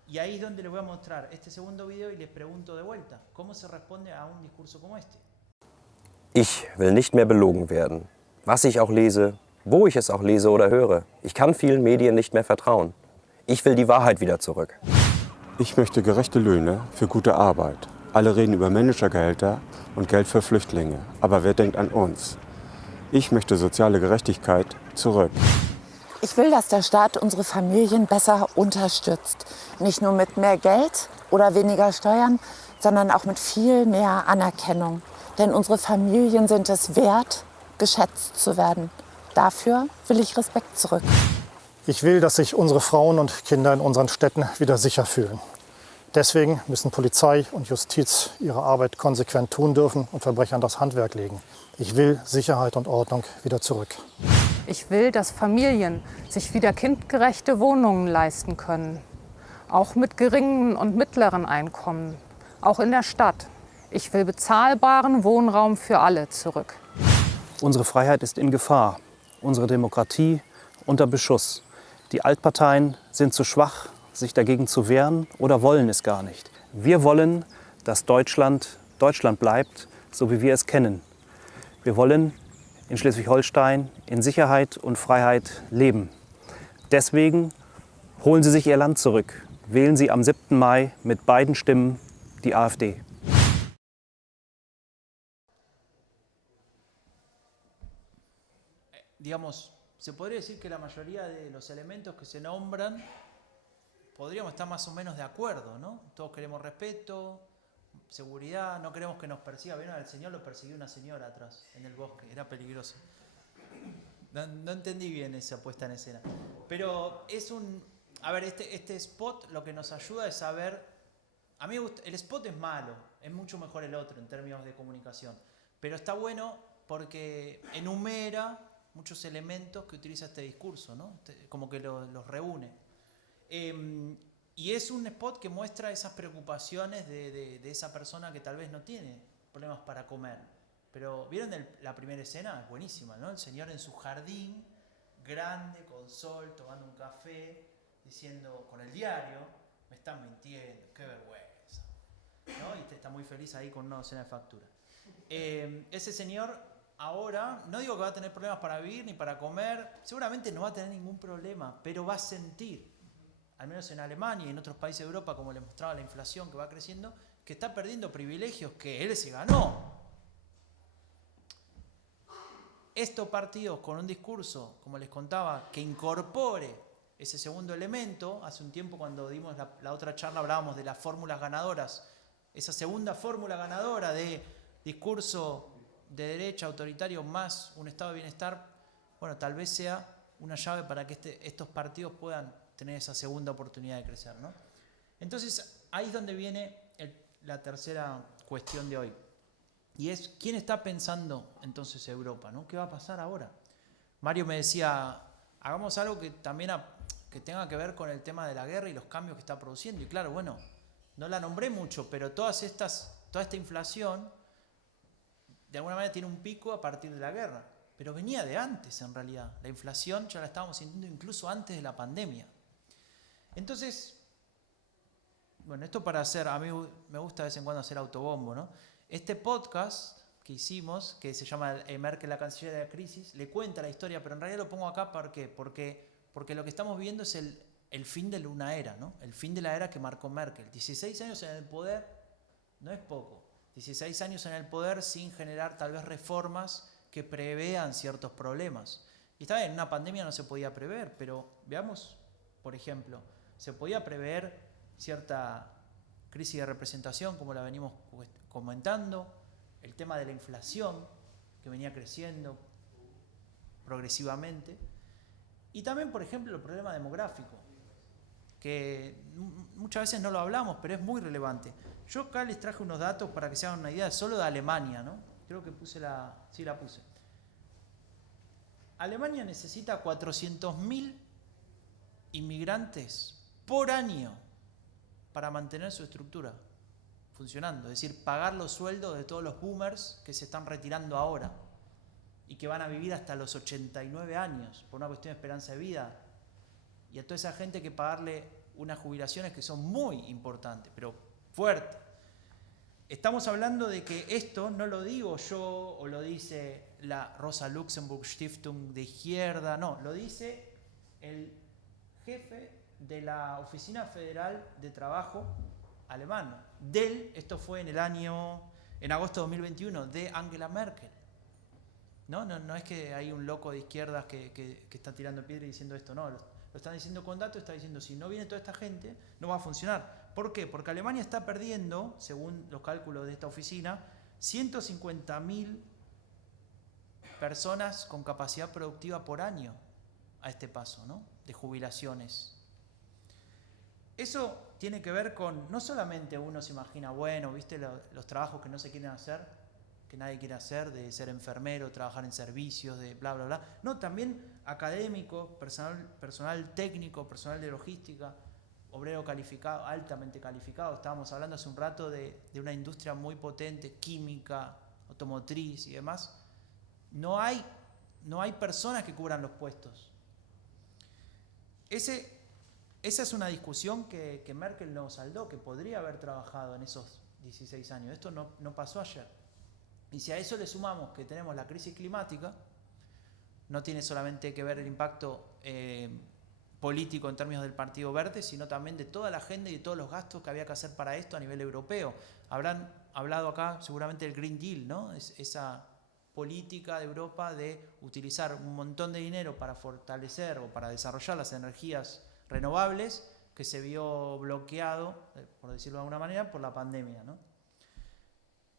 Y ahí es donde les voy a mostrar este segundo video y les pregunto de vuelta, ¿cómo se responde a un discurso como este? Ich will nicht mehr belogen werden. Was ich auch lese, wo ich es auch lese oder höre. Ich kann vielen Medien nicht mehr vertrauen. Ich will die Wahrheit wieder zurück. Ich möchte gerechte Löhne für gute Arbeit. Alle reden über Managergehälter und Geld für Flüchtlinge. Aber wer denkt an uns? Ich möchte soziale Gerechtigkeit zurück. Ich will, dass der Staat unsere Familien besser unterstützt. Nicht nur mit mehr Geld oder weniger Steuern, sondern auch mit viel mehr Anerkennung. Denn unsere Familien sind es wert, geschätzt zu werden. Dafür will ich Respekt zurück. Ich will, dass sich unsere Frauen und Kinder in unseren Städten wieder sicher fühlen. Deswegen müssen Polizei und Justiz ihre Arbeit konsequent tun dürfen und Verbrechern das Handwerk legen. Ich will Sicherheit und Ordnung wieder zurück. Ich will, dass Familien sich wieder kindgerechte Wohnungen leisten können. Auch mit geringen und mittleren Einkommen. Auch in der Stadt. Ich will bezahlbaren Wohnraum für alle zurück. Unsere Freiheit ist in Gefahr. Unsere Demokratie unter Beschuss. Die Altparteien sind zu schwach, sich dagegen zu wehren oder wollen es gar nicht. Wir wollen, dass Deutschland Deutschland bleibt, so wie wir es kennen. Wir wollen in Schleswig-Holstein in Sicherheit und Freiheit leben. Deswegen holen Sie sich Ihr Land zurück. Wählen Sie am 7. Mai mit beiden Stimmen die AfD. Digamos, se podría decir que la mayoría de los elementos que se nombran podríamos estar más o menos de acuerdo, ¿no? Todos queremos respeto, seguridad, no queremos que nos persiga. ¿Vieron al señor? Lo persiguió una señora atrás, en el bosque, era peligroso. No entendí bien esa puesta en escena. Pero es un... A ver, este spot lo que nos ayuda es saber... A mí me gusta, el spot es malo, es mucho mejor el otro en términos de comunicación. Pero está bueno porque enumera muchos elementos que utiliza este discurso, ¿no? Como que los reúne. Y es un spot que muestra esas preocupaciones de esa persona que tal vez no tiene problemas para comer. Pero ¿vieron la primera escena? Es buenísima, ¿no? El señor en su jardín, grande, con sol, tomando un café, diciendo con el diario, me están mintiendo, qué vergüenza, ¿no? Y está muy feliz ahí con una docena de facturas. Ese señor ahora, no digo que va a tener problemas para vivir ni para comer, seguramente no va a tener ningún problema, pero va a sentir, al menos en Alemania y en otros países de Europa, como les mostraba la inflación que va creciendo, que está perdiendo privilegios que él se ganó. Estos partidos con un discurso, como les contaba, que incorpore ese segundo elemento, hace un tiempo cuando dimos la otra charla hablábamos de las fórmulas ganadoras, esa segunda fórmula ganadora de discurso de derecha autoritario más un estado de bienestar, bueno, tal vez sea una llave para que estos partidos puedan tener esa segunda oportunidad de crecer, ¿no? Entonces, ahí es donde viene la tercera cuestión de hoy. Y es, ¿quién está pensando entonces Europa, ¿no? ¿Qué va a pasar ahora? Mario me decía, hagamos algo que también que tenga que ver con el tema de la guerra y los cambios que está produciendo. Y claro, bueno, no la nombré mucho, pero toda esta inflación, de alguna manera tiene un pico a partir de la guerra. Pero venía de antes, en realidad. La inflación ya la estábamos sintiendo incluso antes de la pandemia. Entonces, bueno, esto para hacer, a mí me gusta de vez en cuando hacer autobombo, ¿no? Este podcast que hicimos, que se llama Merkel, la canciller de la crisis, le cuenta la historia, pero en realidad lo pongo acá ¿por qué? Porque lo que estamos viendo es el fin de una era, ¿no? El fin de la era que marcó Merkel. 16 años en el poder no es poco. 16 años en el poder sin generar tal vez reformas que prevean ciertos problemas. Y está bien, una pandemia no se podía prever, pero veamos, por ejemplo, se podía prever cierta crisis de representación, como la venimos comentando, el tema de la inflación, que venía creciendo progresivamente, y también, por ejemplo, el problema demográfico, que muchas veces no lo hablamos, pero es muy relevante. Yo acá les traje unos datos para que se hagan una idea, solo de Alemania, ¿no? Creo que sí la puse. Alemania necesita 400.000 inmigrantes por año para mantener su estructura funcionando, es decir, pagar los sueldos de todos los boomers que se están retirando ahora y que van a vivir hasta los 89 años por una cuestión de esperanza de vida, y a toda esa gente que pagarle unas jubilaciones que son muy importantes, pero fuertes. Estamos hablando de que esto no lo digo yo o lo dice la Rosa Luxemburg Stiftung de izquierda, no, lo dice el jefe de la Oficina Federal de Trabajo alemán. Esto fue en agosto de 2021, de Angela Merkel. No es que hay un loco de izquierdas que está tirando piedra y diciendo esto, no. lo están diciendo con datos, está diciendo si no viene toda esta gente, no va a funcionar. ¿Por qué? Porque Alemania está perdiendo, según los cálculos de esta oficina, 150.000 personas con capacidad productiva por año a este paso, ¿no? De jubilaciones. Eso tiene que ver con, no solamente uno se imagina, bueno, viste los trabajos que no se quieren hacer, que nadie quiere hacer, de ser enfermero, trabajar en servicios, de bla, bla, bla. No, también académico, personal técnico, personal de logística, obrero calificado, altamente calificado. Estábamos hablando hace un rato de una industria muy potente, química, automotriz y demás. No hay personas que cubran los puestos. Esa es una discusión que Merkel no saldó, que podría haber trabajado en esos 16 años. Esto no pasó ayer. Y si a eso le sumamos que tenemos la crisis climática, no tiene solamente que ver el impacto político en términos del Partido Verde, sino también de toda la agenda y de todos los gastos que había que hacer para esto a nivel europeo. Habrán hablado acá seguramente del Green Deal, ¿no? Esa política de Europa de utilizar un montón de dinero para fortalecer o para desarrollar las energías renovables, que se vio bloqueado, por decirlo de alguna manera, por la pandemia, ¿no?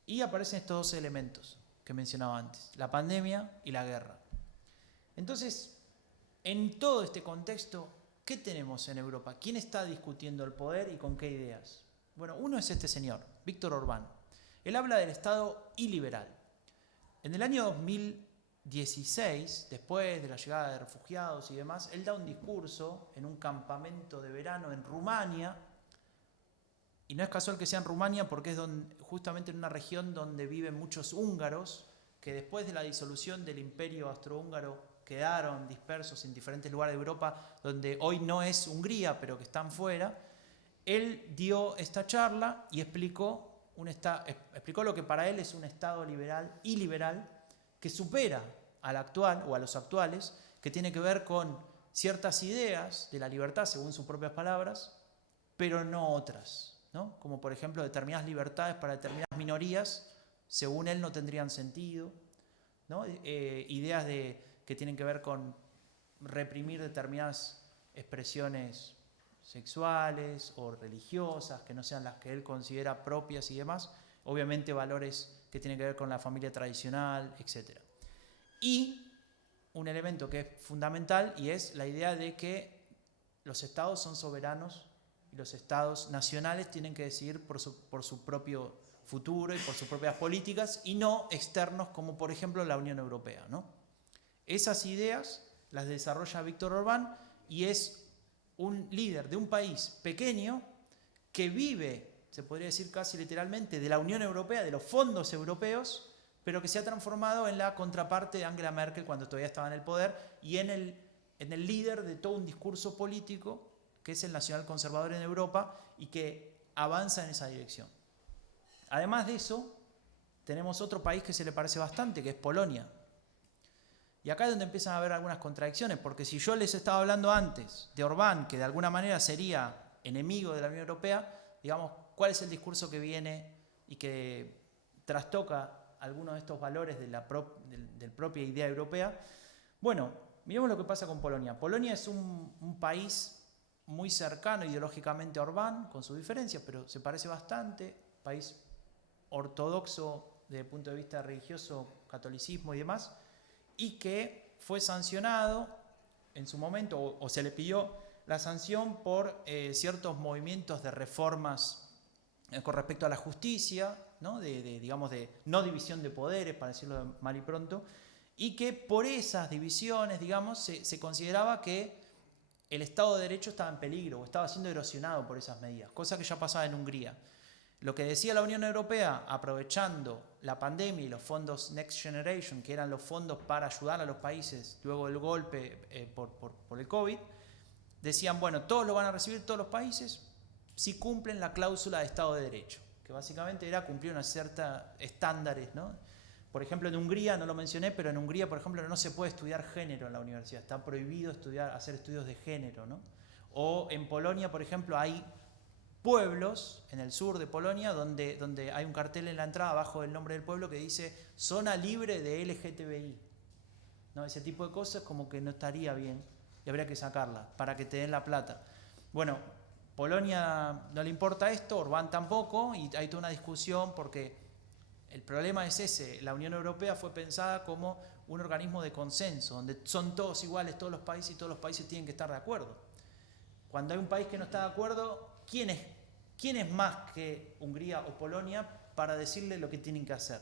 Y aparecen estos dos elementos que mencionaba antes, la pandemia y la guerra. Entonces, en todo este contexto, ¿qué tenemos en Europa? ¿Quién está discutiendo el poder y con qué ideas? Bueno, uno es este señor, Víctor Orbán. Él habla del Estado iliberal. En el año 2016, después de la llegada de refugiados y demás, él da un discurso en un campamento de verano en Rumania. Y no es casual que sea en Rumania porque es justamente en una región donde viven muchos húngaros que después de la disolución del imperio austrohúngaro quedaron dispersos en diferentes lugares de Europa, donde hoy no es Hungría, pero que están fuera. Él dio esta charla y explicó lo que para él es un Estado iliberal que supera al actual o a los actuales, que tiene que ver con ciertas ideas de la libertad, según sus propias palabras, pero no otras, ¿no? Como por ejemplo determinadas libertades para determinadas minorías, según él no tendrían sentido, ¿no? Ideas que tienen que ver con reprimir determinadas expresiones sexuales o religiosas que no sean las que él considera propias y demás, obviamente valores que tienen que ver con la familia tradicional, etc. Y un elemento que es fundamental y es la idea de que los estados son soberanos y los estados nacionales tienen que decidir por su propio futuro y por sus propias políticas y no externos como por ejemplo la Unión Europea, ¿no? Esas ideas las desarrolla Víctor Orbán y es un líder de un país pequeño que vive, se podría decir casi literalmente, de la Unión Europea, de los fondos europeos, pero que se ha transformado en la contraparte de Angela Merkel cuando todavía estaba en el poder y en el líder de todo un discurso político que es el nacional conservador en Europa y que avanza en esa dirección. Además de eso, tenemos otro país que se le parece bastante, que es Polonia. Y acá es donde empiezan a haber algunas contradicciones, porque si yo les estaba hablando antes de Orbán, que de alguna manera sería enemigo de la Unión Europea, digamos, ¿cuál es el discurso que viene y que trastoca algunos de estos valores de la propia idea europea? Bueno, miremos lo que pasa con Polonia. Polonia es un país muy cercano ideológicamente a Orbán, con sus diferencias, pero se parece bastante, país ortodoxo desde el punto de vista religioso, catolicismo y demás, y que fue sancionado en su momento, o se le pidió la sanción por ciertos movimientos de reformas con respecto a la justicia, ¿no? Digamos, de no división de poderes, para decirlo mal y pronto, y que por esas divisiones, digamos, se consideraba que el Estado de Derecho estaba en peligro o estaba siendo erosionado por esas medidas, cosa que ya pasaba en Hungría. Lo que decía la Unión Europea, aprovechando la pandemia y los fondos Next Generation, que eran los fondos para ayudar a los países luego del golpe por el COVID, decían, bueno, todos lo van a recibir todos los países si cumplen la cláusula de Estado de Derecho, que básicamente era cumplir unos ciertos estándares, ¿no? Por ejemplo, en Hungría, no lo mencioné, pero en Hungría, por ejemplo, no se puede estudiar género en la universidad, está prohibido hacer estudios de género, ¿no? O en Polonia, por ejemplo, hay pueblos en el sur de Polonia donde hay un cartel en la entrada abajo del nombre del pueblo que dice zona libre de LGTBI, ¿no? Ese tipo de cosas como que no estaría bien y habría que sacarla para que te den la plata. Bueno, Polonia no le importa esto, Orbán tampoco, y hay toda una discusión porque el problema es ese. La Unión Europea fue pensada como un organismo de consenso, donde son todos iguales, todos los países, y todos los países tienen que estar de acuerdo. Cuando hay un país que no está de acuerdo, ¿quién es más que Hungría o Polonia para decirle lo que tienen que hacer?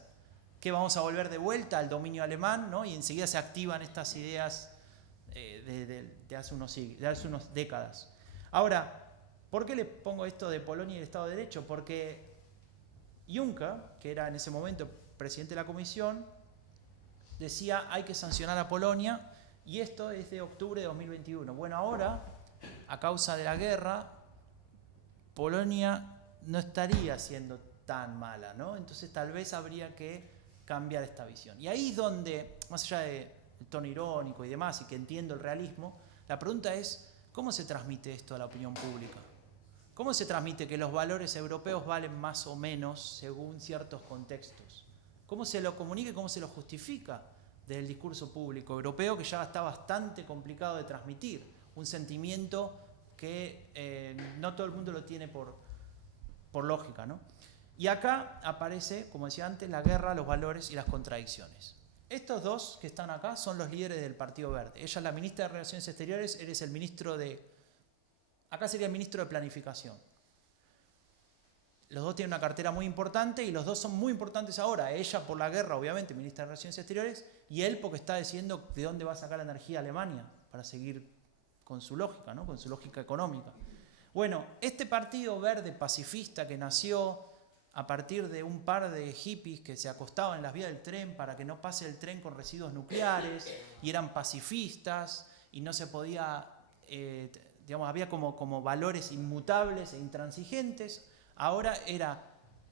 Que vamos a volver de vuelta al dominio alemán, ¿no? Y enseguida se activan estas ideas de hace unas décadas. Ahora, ¿por qué le pongo esto de Polonia y el Estado de Derecho? Porque Juncker, que era en ese momento presidente de la Comisión, decía hay que sancionar a Polonia, y esto es de octubre de 2021. Bueno, ahora, a causa de la guerra, Polonia no estaría siendo tan mala, ¿no? Entonces tal vez habría que cambiar esta visión. Y ahí es donde, más allá del tono irónico y demás, y que entiendo el realismo, la pregunta es, ¿cómo se transmite esto a la opinión pública? ¿Cómo se transmite que los valores europeos valen más o menos según ciertos contextos? ¿Cómo se lo comunica y cómo se lo justifica desde el discurso público europeo, que ya está bastante complicado de transmitir? Un sentimiento que no todo el mundo lo tiene por lógica, ¿no? Y acá aparece, como decía antes, la guerra, los valores y las contradicciones. Estos dos que están acá son los líderes del Partido Verde. Ella es la ministra de Relaciones Exteriores, él es el ministro de... Acá sería el ministro de Planificación. Los dos tienen una cartera muy importante y los dos son muy importantes ahora. Ella por la guerra, obviamente, ministra de Relaciones Exteriores, y él porque está decidiendo de dónde va a sacar la energía Alemania para seguir con su lógica, ¿no? Con su lógica económica. Bueno, este Partido Verde pacifista que nació a partir de un par de hippies que se acostaban en las vías del tren para que no pase el tren con residuos nucleares, y eran pacifistas y no se podía, digamos, había como valores inmutables e intransigentes. Ahora era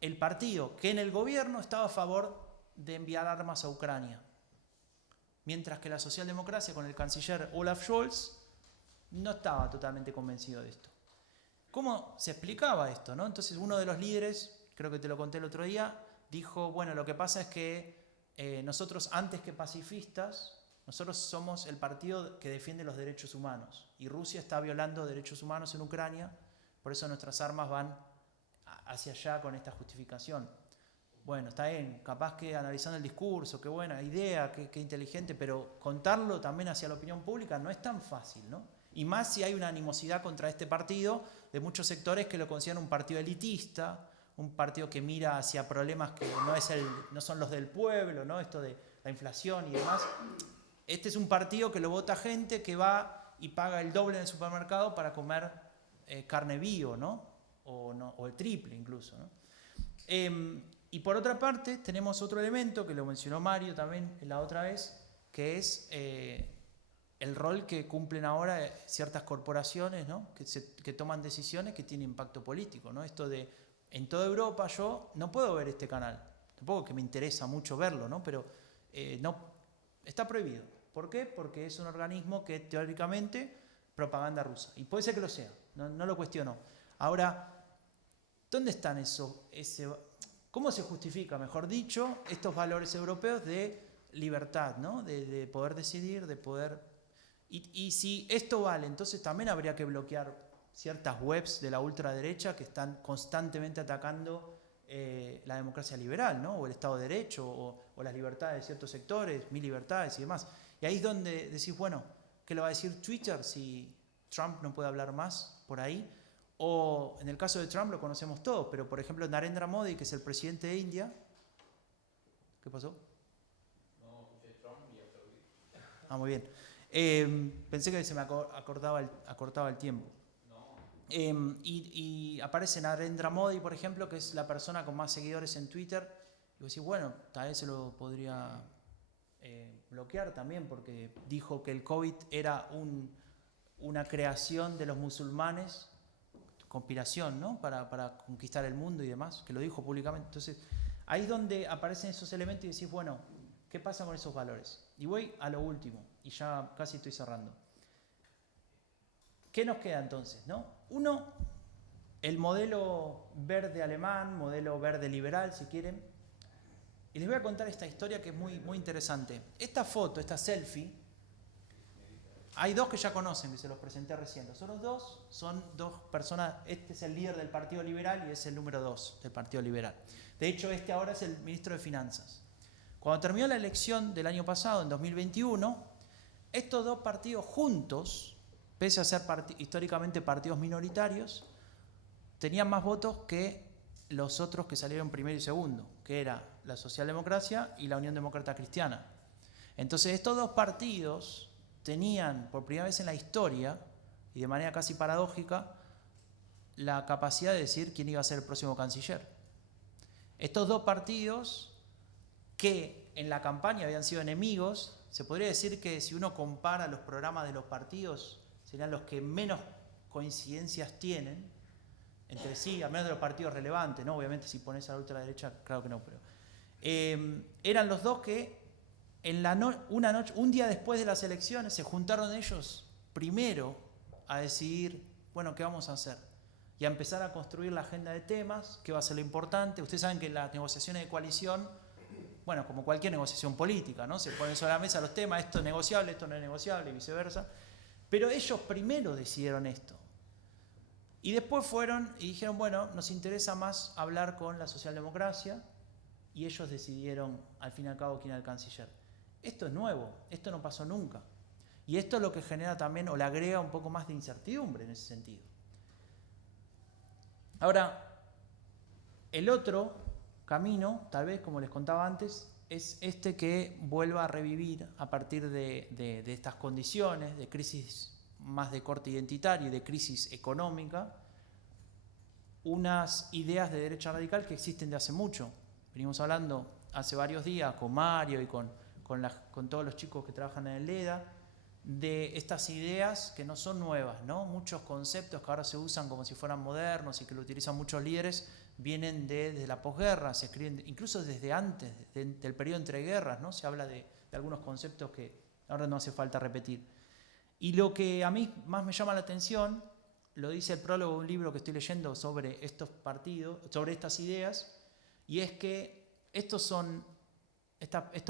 el partido que en el gobierno estaba a favor de enviar armas a Ucrania, mientras que la socialdemocracia con el canciller Olaf Scholz no estaba totalmente convencido de esto. ¿Cómo se explicaba esto, no? Entonces uno de los líderes, creo que te lo conté el otro día, dijo, bueno, lo que pasa es que nosotros, antes que pacifistas, nosotros somos el partido que defiende los derechos humanos, y Rusia está violando derechos humanos en Ucrania, por eso nuestras armas van hacia allá con esta justificación. Bueno, está bien, capaz que analizando el discurso, qué buena idea, qué inteligente, pero contarlo también hacia la opinión pública no es tan fácil, ¿no? Y más si hay una animosidad contra este partido de muchos sectores que lo consideran un partido elitista, un partido que mira hacia problemas que no son los del pueblo, ¿no? Esto de la inflación y demás. Este es un partido que lo vota gente que va y paga el doble en el supermercado para comer carne bio, ¿no? O el triple incluso, ¿no? Y por otra parte tenemos otro elemento que lo mencionó Mario también la otra vez, que es el rol que cumplen ahora ciertas corporaciones, ¿no? que toman decisiones que tienen impacto político, ¿no? Esto de, en toda Europa yo no puedo ver este canal, tampoco que me interesa mucho verlo, ¿no? Pero no, está prohibido. ¿Por qué? Porque es un organismo que teóricamente propaganda rusa. Y puede ser que lo sea, no lo cuestiono. Ahora, ¿dónde están cómo se justifica, mejor dicho, estos valores europeos de libertad, ¿no? De poder decidir, de poder... Y si esto vale, entonces también habría que bloquear ciertas webs de la ultraderecha que están constantemente atacando la democracia liberal, ¿no? O el Estado de Derecho, o las libertades de ciertos sectores, mis libertades y demás. Y ahí es donde decís, bueno, ¿qué le va a decir Twitter si Trump no puede hablar más por ahí? O en el caso de Trump lo conocemos todos, pero por ejemplo Narendra Modi, que es el presidente de India, ¿qué pasó? No, escuché Trump y aplaudí. Ah, muy bien. Pensé que se me acortaba el tiempo. No. Y aparece Narendra Modi, por ejemplo, que es la persona con más seguidores en Twitter, y vos decís, bueno, tal vez se lo podría bloquear también, porque dijo que el COVID era una creación de los musulmanes, conspiración, ¿no? Para conquistar el mundo y demás, que lo dijo públicamente. Entonces, ahí es donde aparecen esos elementos y decís, bueno, ¿qué pasa con esos valores? Y voy a lo último, y ya casi estoy cerrando. ¿Qué nos queda entonces, no? Uno, el modelo verde alemán, modelo verde liberal, si quieren. Y les voy a contar esta historia que es muy, muy interesante. Esta foto, esta selfie, hay dos que ya conocen, que se los presenté recién. Los otros dos son dos personas, este es el líder del Partido Liberal y es el número 2 del Partido Liberal. De hecho, este ahora es el ministro de Finanzas. Cuando terminó la elección del año pasado, en 2021, estos dos partidos juntos, pese a ser históricamente partidos minoritarios, tenían más votos que los otros que salieron primero y segundo, que era la Socialdemocracia y la Unión Demócrata Cristiana. Entonces estos dos partidos tenían por primera vez en la historia, y de manera casi paradójica, la capacidad de decir quién iba a ser el próximo canciller. Estos dos partidos que en la campaña habían sido enemigos, se podría decir que si uno compara los programas de los partidos, serían los que menos coincidencias tienen entre sí, al menos de los partidos relevantes, ¿no? Obviamente si pones a la ultraderecha, claro que no, pero eran los dos que un día después de las elecciones se juntaron ellos primero a decidir, bueno, ¿qué vamos a hacer? Y a empezar a construir la agenda de temas, qué va a ser lo importante. Ustedes saben que en las negociaciones de coalición, bueno, como cualquier negociación política, ¿no? Se ponen sobre la mesa los temas, esto es negociable, esto no es negociable, y viceversa. Pero ellos primero decidieron esto. Y después fueron y dijeron, bueno, nos interesa más hablar con la socialdemocracia, y ellos decidieron, al fin y al cabo, quién era el canciller. Esto es nuevo, esto no pasó nunca. Y esto es lo que genera también, o le agrega un poco más de incertidumbre en ese sentido. Ahora, el otro camino, tal vez, como les contaba antes, es este que vuelva a revivir a partir de estas condiciones, de crisis más de corte identitario y de crisis económica, unas ideas de derecha radical que existen de hace mucho. Venimos hablando hace varios días con Mario y con todos los chicos que trabajan en el LEDA, de estas ideas que no son nuevas, ¿no? Muchos conceptos que ahora se usan como si fueran modernos y que lo utilizan muchos líderes, vienen desde la posguerra, se escriben incluso desde antes, del periodo entre guerras, ¿no? Se habla de algunos conceptos que ahora no hace falta repetir. Y lo que a mí más me llama la atención, lo dice el prólogo de un libro que estoy leyendo sobre estos partidos, sobre estas ideas, y es que estos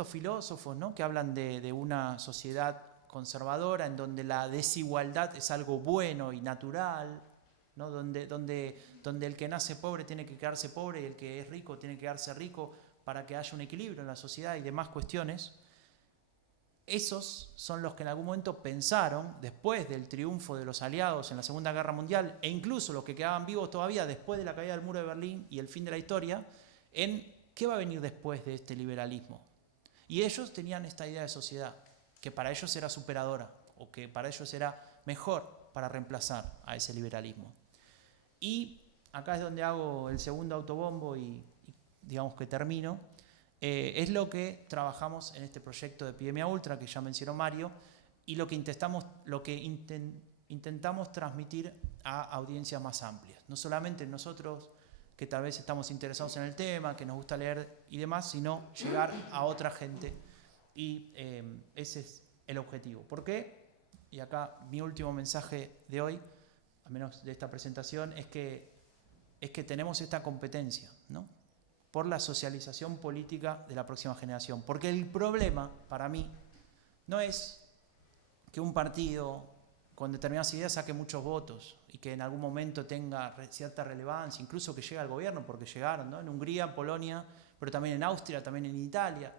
filósofos, ¿no? Que hablan de una sociedad conservadora en donde la desigualdad es algo bueno y natural, ¿no? Donde el que nace pobre tiene que quedarse pobre y el que es rico tiene que quedarse rico para que haya un equilibrio en la sociedad y demás cuestiones. Esos son los que en algún momento pensaron, después del triunfo de los aliados en la Segunda Guerra Mundial, e incluso los que quedaban vivos todavía después de la caída del muro de Berlín y el fin de la historia, en qué va a venir después de este liberalismo. Y ellos tenían esta idea de sociedad, que para ellos era superadora, o que para ellos era mejor para reemplazar a ese liberalismo. Y acá es donde hago el segundo autobombo y digamos que termino. Es lo que trabajamos en este proyecto de Epidemia Ultra, que ya mencionó Mario, y lo que intentamos transmitir a audiencias más amplias. No solamente nosotros, que tal vez estamos interesados en el tema, que nos gusta leer y demás, sino llegar a otra gente. Y ese es el objetivo. ¿Por qué? Y acá mi último mensaje de hoy, al menos de esta presentación, es que tenemos esta competencia, ¿no? Por la socialización política de la próxima generación. Porque el problema, para mí, no es que un partido con determinadas ideas saque muchos votos y que en algún momento tenga cierta relevancia, incluso que llegue al gobierno, porque llegaron, ¿no? En Hungría, en Polonia, pero también en Austria, también en Italia.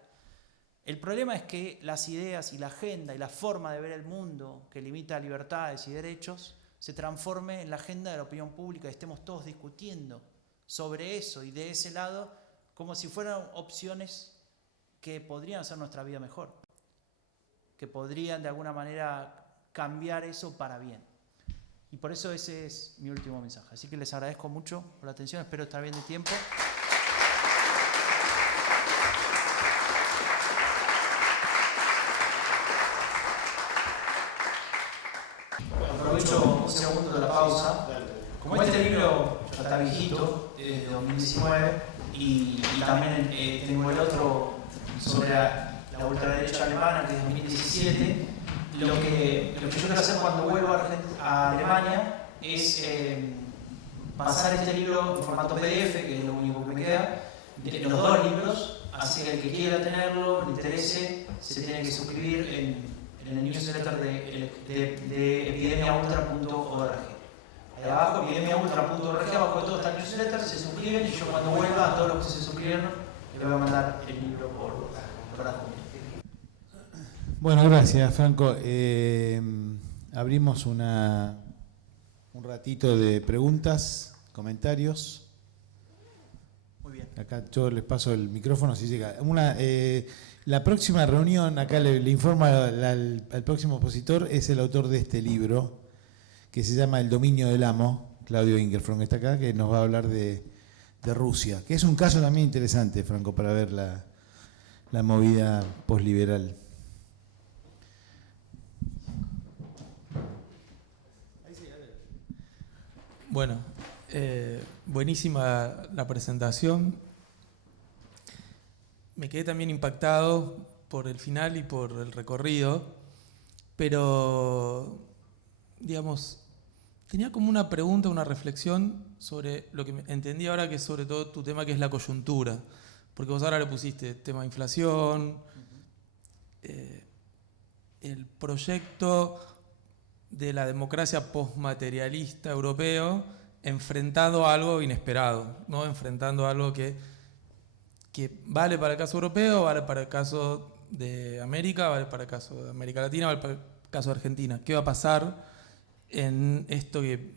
El problema es que las ideas y la agenda y la forma de ver el mundo que limita libertades y derechos se transforme en la agenda de la opinión pública y estemos todos discutiendo sobre eso y de ese lado como si fueran opciones que podrían hacer nuestra vida mejor, que podrían de alguna manera cambiar eso para bien. Y por eso ese es mi último mensaje. Así que les agradezco mucho por la atención, espero estar bien de tiempo. Aprovecho un segundo de la pausa. Como este libro ya está viejito, desde 2019, y también tengo el otro sobre la ultraderecha alemana, que es 2017, lo que yo quiero hacer cuando vuelvo a Alemania es pasar este libro en formato PDF, que es lo único que me queda, de los dos libros, así que el que quiera tenerlo, le interese, se tiene que suscribir en el newsletter de epidemiaultra.org. Ahí abajo, epidemiaultra.org, abajo de todo está el newsletter, se suscriben y yo cuando vuelva a todos los que se suscribieron les voy a mandar el libro por adjunto. Bueno, gracias, Franco. Abrimos un ratito de preguntas, comentarios. Muy bien. Acá yo les paso el micrófono si llega. La próxima reunión, acá le informo al próximo expositor, es el autor de este libro, que se llama El dominio del amo, Claudio Ingerfrom, que está acá, que nos va a hablar de Rusia, que es un caso también interesante, Franco, para ver la movida posliberal. Bueno, buenísima la presentación. Me quedé también impactado por el final y por el recorrido, pero, digamos, tenía como una pregunta, una reflexión sobre lo que entendí ahora, que es sobre todo tu tema, que es la coyuntura, porque vos ahora le pusiste tema de inflación, el proyecto de la democracia postmaterialista europeo enfrentando a algo inesperado, ¿no? Enfrentando algo que vale para el caso europeo, vale para el caso de América, vale para el caso de América Latina, vale para el caso de Argentina. ¿Qué va a pasar en esto que,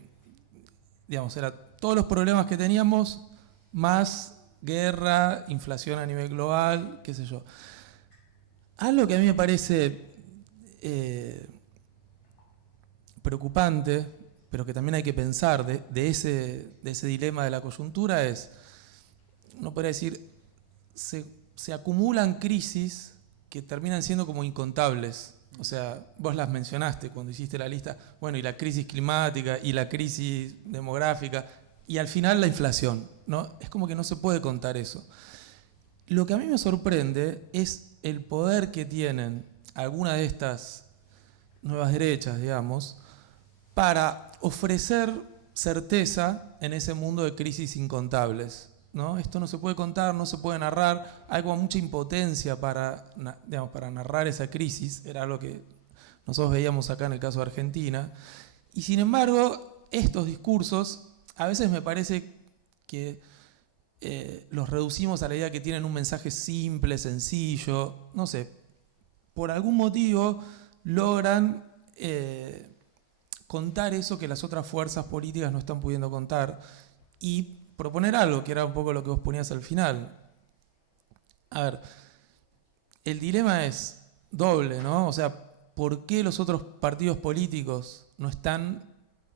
digamos, era todos los problemas que teníamos, más guerra, inflación a nivel global, qué sé yo? Algo que a mí me parece preocupante, pero que también hay que pensar de ese dilema de la coyuntura es, uno podría decir, se acumulan crisis que terminan siendo como incontables. O sea, vos las mencionaste cuando hiciste la lista, bueno, y la crisis climática, y la crisis demográfica, y al final la inflación, ¿no? Es como que no se puede contar eso. Lo que a mí me sorprende es el poder que tienen algunas de estas nuevas derechas, digamos, para ofrecer certeza en ese mundo de crisis incontables, ¿no? Esto no se puede contar, no se puede narrar, hay como mucha impotencia para narrar esa crisis, era algo que nosotros veíamos acá en el caso de Argentina, y sin embargo estos discursos a veces me parece que los reducimos a la idea que tienen un mensaje simple, sencillo, no sé, por algún motivo logran contar eso que las otras fuerzas políticas no están pudiendo contar y proponer algo, que era un poco lo que vos ponías al final. A ver, el dilema es doble, ¿no? O sea, ¿por qué los otros partidos políticos no están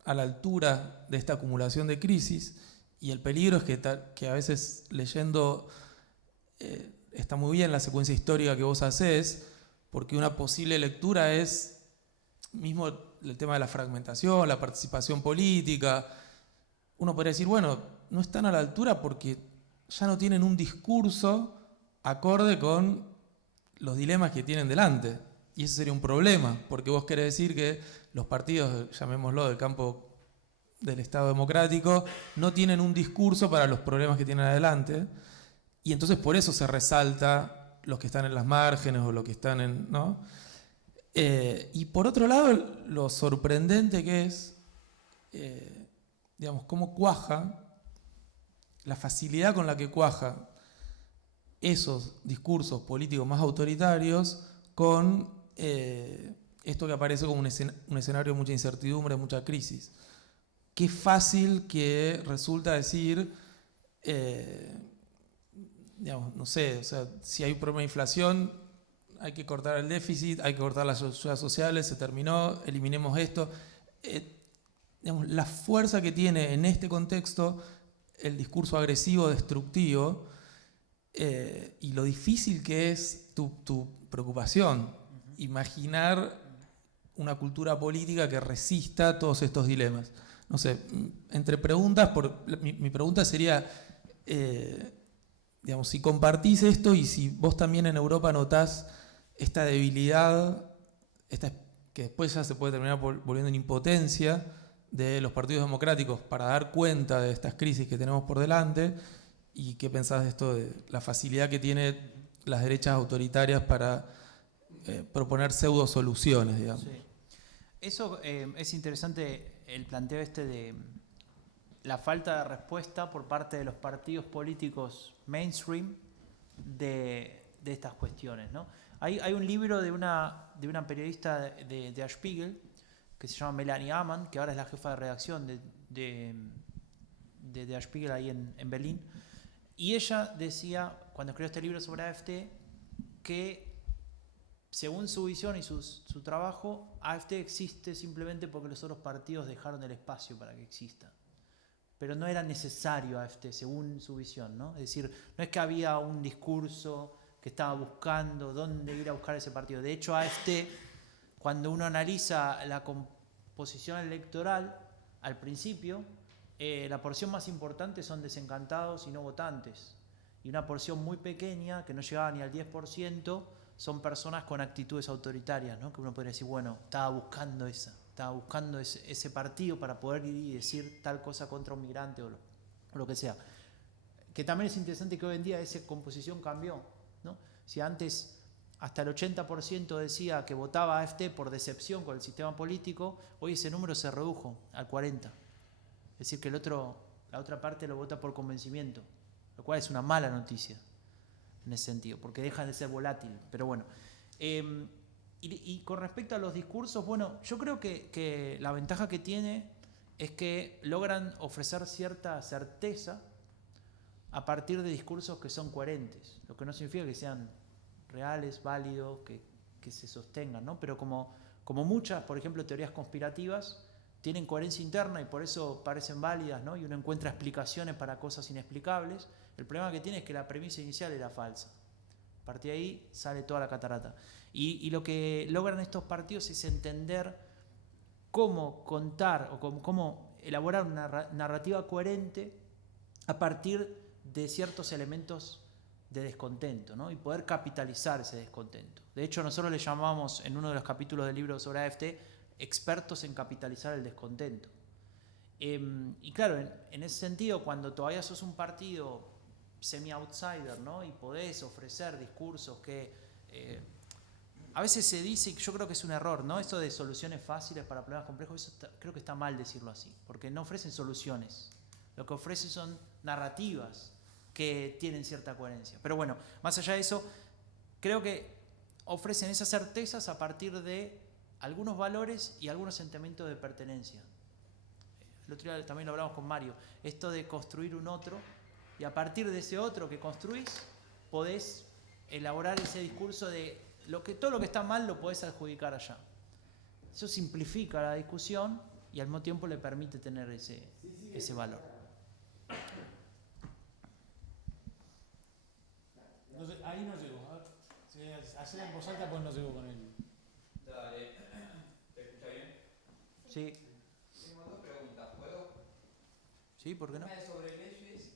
a la altura de esta acumulación de crisis? Y el peligro es que a veces leyendo está muy bien la secuencia histórica que vos hacés, porque una posible lectura es mismo el tema de la fragmentación, la participación política. Uno podría decir, bueno, no están a la altura porque ya no tienen un discurso acorde con los dilemas que tienen delante. Y ese sería un problema, porque vos querés decir que los partidos, llamémoslo, del campo del Estado democrático, no tienen un discurso para los problemas que tienen adelante, y entonces por eso se resalta los que están en las márgenes o los que están en, ¿no? Y por otro lado, lo sorprendente que es, digamos, cómo cuaja, la facilidad con la que cuaja esos discursos políticos más autoritarios con esto que aparece como un escenario de mucha incertidumbre, mucha crisis. Qué fácil que resulta decir, digamos, no sé, o sea, si hay un problema de inflación, hay que cortar el déficit, hay que cortar las ayudas sociales, se terminó, eliminemos esto. Digamos, la fuerza que tiene en este contexto el discurso agresivo, destructivo, y lo difícil que es tu preocupación, imaginar una cultura política que resista todos estos dilemas. No sé, entre preguntas, mi pregunta sería, digamos, si compartís esto y si vos también en Europa notás esta debilidad, que después ya se puede terminar volviendo en impotencia de los partidos democráticos para dar cuenta de estas crisis que tenemos por delante, y qué pensás de esto, de la facilidad que tienen las derechas autoritarias para proponer pseudo soluciones, digamos. Sí. Eso es interesante, el planteo este de la falta de respuesta por parte de los partidos políticos mainstream de estas cuestiones, ¿no? Hay un libro de una periodista de Der Spiegel que se llama Melanie Amann, que ahora es la jefa de redacción de Der Spiegel ahí en Berlín, y ella decía, cuando escribió este libro sobre AfD, que según su visión y su trabajo, AfD existe simplemente porque los otros partidos dejaron el espacio para que exista. Pero no era necesario AfD, según su visión, ¿no? Es decir, no es que había un discurso que estaba buscando dónde ir a buscar ese partido. De hecho, AfD, cuando uno analiza la composición electoral, al principio, la porción más importante son desencantados y no votantes. Y una porción muy pequeña, que no llegaba ni al 10%, son personas con actitudes autoritarias, ¿no? Que uno podría decir, bueno, estaba buscando ese partido para poder ir y decir tal cosa contra un migrante o lo que sea. Que también es interesante que hoy en día esa composición cambió, ¿no? Si antes hasta el 80% decía que votaba a AfD por decepción con el sistema político, hoy ese número se redujo al 40%. Es decir, que la otra parte lo vota por convencimiento, lo cual es una mala noticia en ese sentido, porque deja de ser volátil. Pero bueno, y con respecto a los discursos, bueno, yo creo que la ventaja que tiene es que logran ofrecer cierta certeza a partir de discursos que son coherentes, lo que no significa que sean reales, válidos, que se sostengan, ¿no? Pero como muchas, por ejemplo, teorías conspirativas, tienen coherencia interna y por eso parecen válidas, ¿no? Y uno encuentra explicaciones para cosas inexplicables. El problema que tiene es que la premisa inicial era falsa. A partir de ahí sale toda la catarata. Y lo que logran estos partidos es entender cómo contar o cómo elaborar una narrativa coherente a partir de ciertos elementos de descontento, ¿no? Y poder capitalizar ese descontento. De hecho, nosotros le llamamos en uno de los capítulos del libro sobre AfD expertos en capitalizar el descontento. Y claro, en ese sentido, cuando todavía sos un partido semi-outsider, ¿no? Y podés ofrecer discursos que a veces se dice, y yo creo que es un error, ¿no? Esto de soluciones fáciles para problemas complejos, eso creo que está mal decirlo así, porque no ofrecen soluciones. Lo que ofrecen son narrativas que tienen cierta coherencia. Pero bueno, más allá de eso, creo que ofrecen esas certezas a partir de algunos valores y algunos sentimientos de pertenencia. El otro día también lo hablamos con Mario, esto de construir un otro, y a partir de ese otro que construís, podés elaborar ese discurso de todo lo que está mal lo podés adjudicar allá. Eso simplifica la discusión y al mismo tiempo le permite tener ese valor. Ahí no llegó. Hacer en voz alta, pues no llegó con él. Dale. ¿Te escucha bien? Sí. Tengo dos preguntas. ¿Puedo? Sí, ¿por qué no? Una es sobre leyes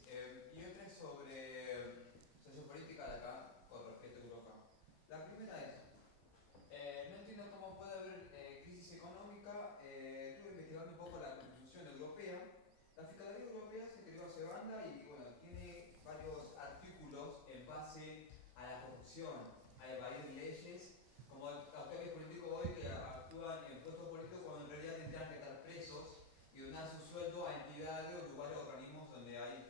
y otra es sobre sociopolítica de acá con respecto a Europa. La primera es, no entiendo cómo puede haber crisis económica. Estuve investigando un poco la Constitución Europea. La Fiscalía Europea se creó hace banda y bueno, tiene varios artículos en base a la corrupción, a evadir leyes, como actores políticos hoy que actúan en puestos políticos cuando en realidad tendrán que estar presos y donar su sueldo a entidades o lugares, organismos donde hay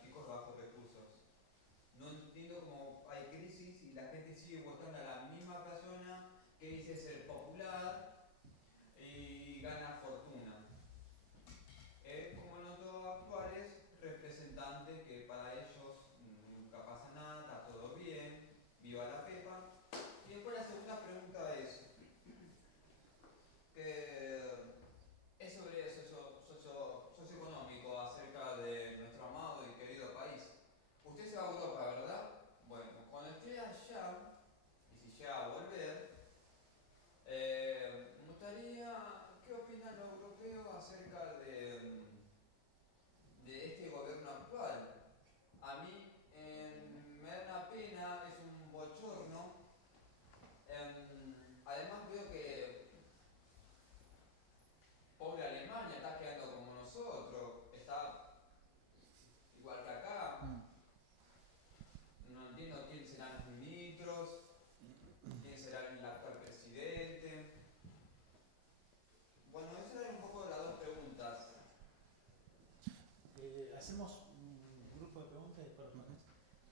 hacemos un grupo de preguntas y después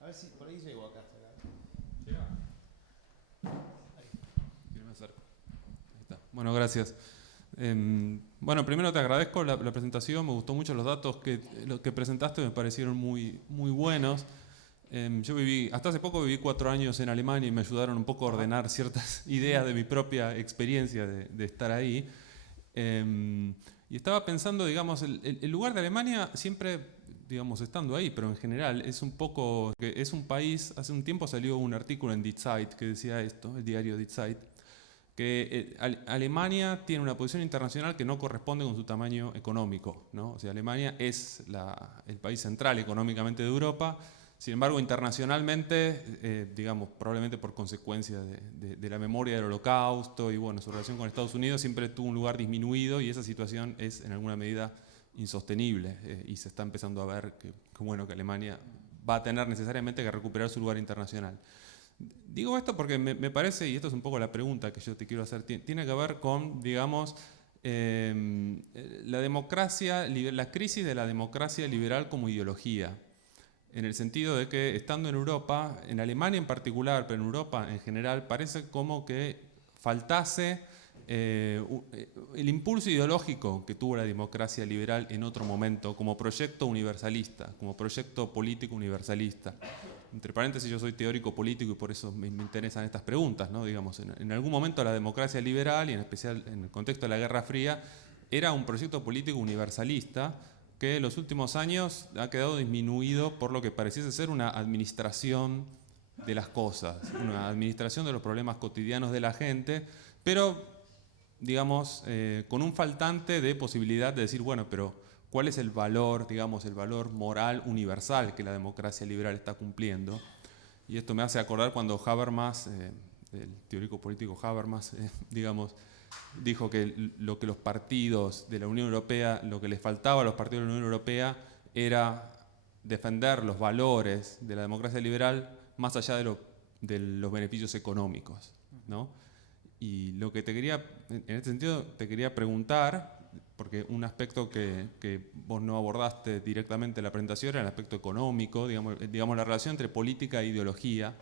a ver si por ahí llego acá. Ahí está. Bueno, gracias. Bueno, primero te agradezco la presentación, me gustó mucho los datos que presentaste, me parecieron muy buenos. Yo hasta hace poco viví 4 años en Alemania y me ayudaron un poco a ordenar ciertas ideas de mi propia experiencia de estar ahí. Y estaba pensando, digamos, el lugar de Alemania siempre, digamos, estando ahí, pero en general es un poco, es un país, hace un tiempo salió un artículo en Die Zeit que decía esto, el diario Die Zeit, que Alemania tiene una posición internacional que no corresponde con su tamaño económico, ¿no? O sea, Alemania es el país central económicamente de Europa, sin embargo, internacionalmente, digamos, probablemente por consecuencia de la memoria del Holocausto y bueno, su relación con Estados Unidos siempre tuvo un lugar disminuido y esa situación es en alguna medida insostenible y se está empezando a ver que Alemania va a tener necesariamente que recuperar su lugar internacional. Digo esto porque me parece, y esto es un poco la pregunta que yo te quiero hacer, tiene que ver con, digamos, la democracia, la crisis de la democracia liberal como ideología, en el sentido de que estando en Europa, en Alemania en particular, pero en Europa en general, parece como que faltase el impulso ideológico que tuvo la democracia liberal en otro momento, como proyecto universalista, como proyecto político universalista. Entre paréntesis, yo soy teórico político y por eso me interesan estas preguntas, ¿no? Digamos, en algún momento la democracia liberal, y en especial en el contexto de la Guerra Fría, era un proyecto político universalista que en los últimos años ha quedado disminuido por lo que pareciese ser una administración de las cosas, una administración de los problemas cotidianos de la gente, pero, digamos, con un faltante de posibilidad de decir, bueno, pero ¿cuál es el valor, digamos, el valor moral universal que la democracia liberal está cumpliendo? Y esto me hace acordar cuando Habermas, el teórico político Habermas, digamos, dijo que lo que los partidos de la Unión Europea, lo que les faltaba a los partidos de la Unión Europea era defender los valores de la democracia liberal más allá de los beneficios económicos, ¿no? Y lo que en este sentido te quería preguntar, porque un aspecto que vos no abordaste directamente en la presentación era el aspecto económico, digamos la relación entre política e ideología,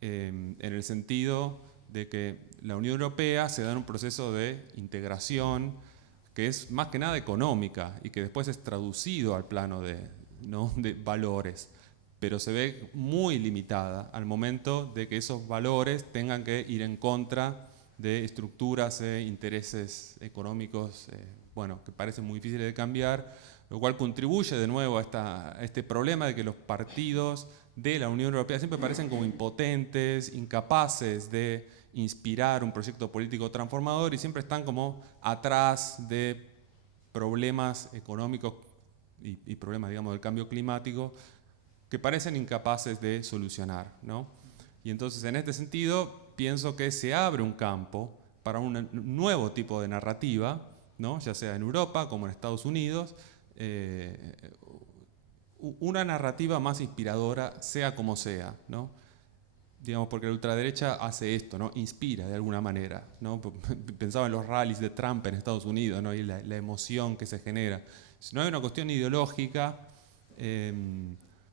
en el sentido de que la Unión Europea se da en un proceso de integración que es más que nada económica y que después es traducido al plano de valores, pero se ve muy limitada al momento de que esos valores tengan que ir en contra de estructuras e intereses económicos que parecen muy difíciles de cambiar, lo cual contribuye de nuevo a este problema de que los partidos de la Unión Europea siempre parecen como impotentes, incapaces de inspirar un proyecto político transformador y siempre están como atrás de problemas económicos y problemas, digamos, del cambio climático que parecen incapaces de solucionar, ¿no? Y entonces, en este sentido, pienso que se abre un campo para un nuevo tipo de narrativa, ¿no? Ya sea en Europa como en Estados Unidos, una narrativa más inspiradora, sea como sea, ¿no? Digamos, porque la ultraderecha hace esto, ¿no? Inspira de alguna manera, ¿no? Pensaba en los rallies de Trump en Estados Unidos, ¿no? Y la emoción que se genera. Si no hay una cuestión ideológica,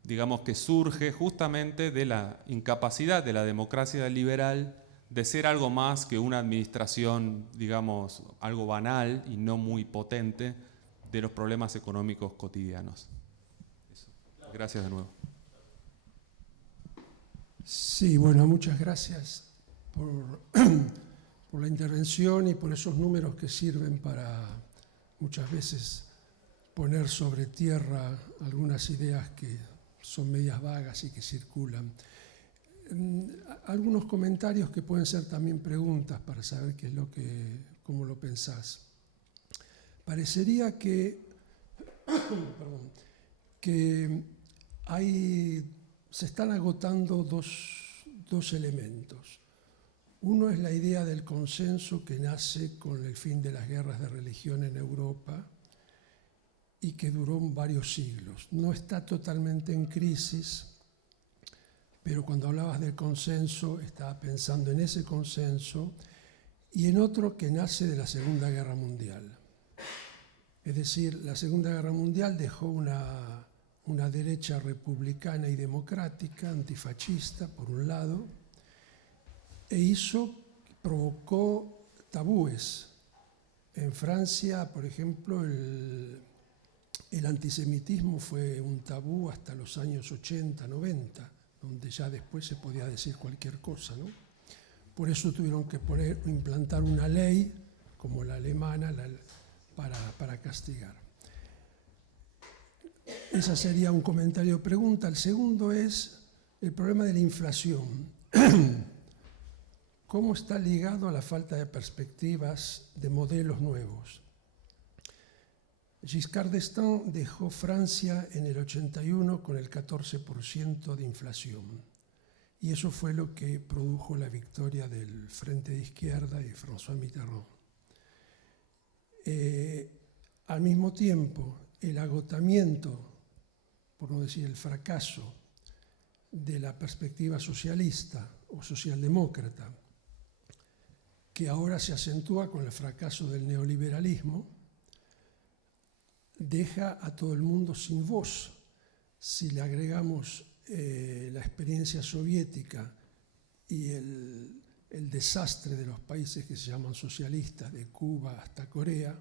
digamos, que surge justamente de la incapacidad de la democracia liberal de ser algo más que una administración, digamos, algo banal y no muy potente de los problemas económicos cotidianos. Eso. Gracias de nuevo. Sí, bueno, muchas gracias por la intervención y por esos números que sirven para muchas veces poner sobre tierra algunas ideas que son medias vagas y que circulan. Algunos comentarios que pueden ser también preguntas para saber cómo lo pensás. Parecería que se están agotando dos elementos. Uno es la idea del consenso que nace con el fin de las guerras de religión en Europa y que duró varios siglos. No está totalmente en crisis, pero cuando hablabas del consenso estaba pensando en ese consenso y en otro que nace de la Segunda Guerra Mundial. Es decir, la Segunda Guerra Mundial dejó una derecha republicana y democrática, antifascista, por un lado, e provocó tabúes. En Francia, por ejemplo, el antisemitismo fue un tabú hasta los años 80, 90, donde ya después se podía decir cualquier cosa, ¿no? Por eso tuvieron que implantar una ley, como la alemana, para castigar. Ese sería un comentario o pregunta. El segundo es el problema de la inflación. ¿Cómo está ligado a la falta de perspectivas de modelos nuevos? Giscard d'Estaing dejó Francia en el 81 con el 14% de inflación. Y eso fue lo que produjo la victoria del Frente de Izquierda y François Mitterrand. Al mismo tiempo, el agotamiento, por no decir el fracaso, de la perspectiva socialista o socialdemócrata, que ahora se acentúa con el fracaso del neoliberalismo, deja a todo el mundo sin voz. Si le agregamos la experiencia soviética y el desastre de los países que se llaman socialistas, de Cuba hasta Corea,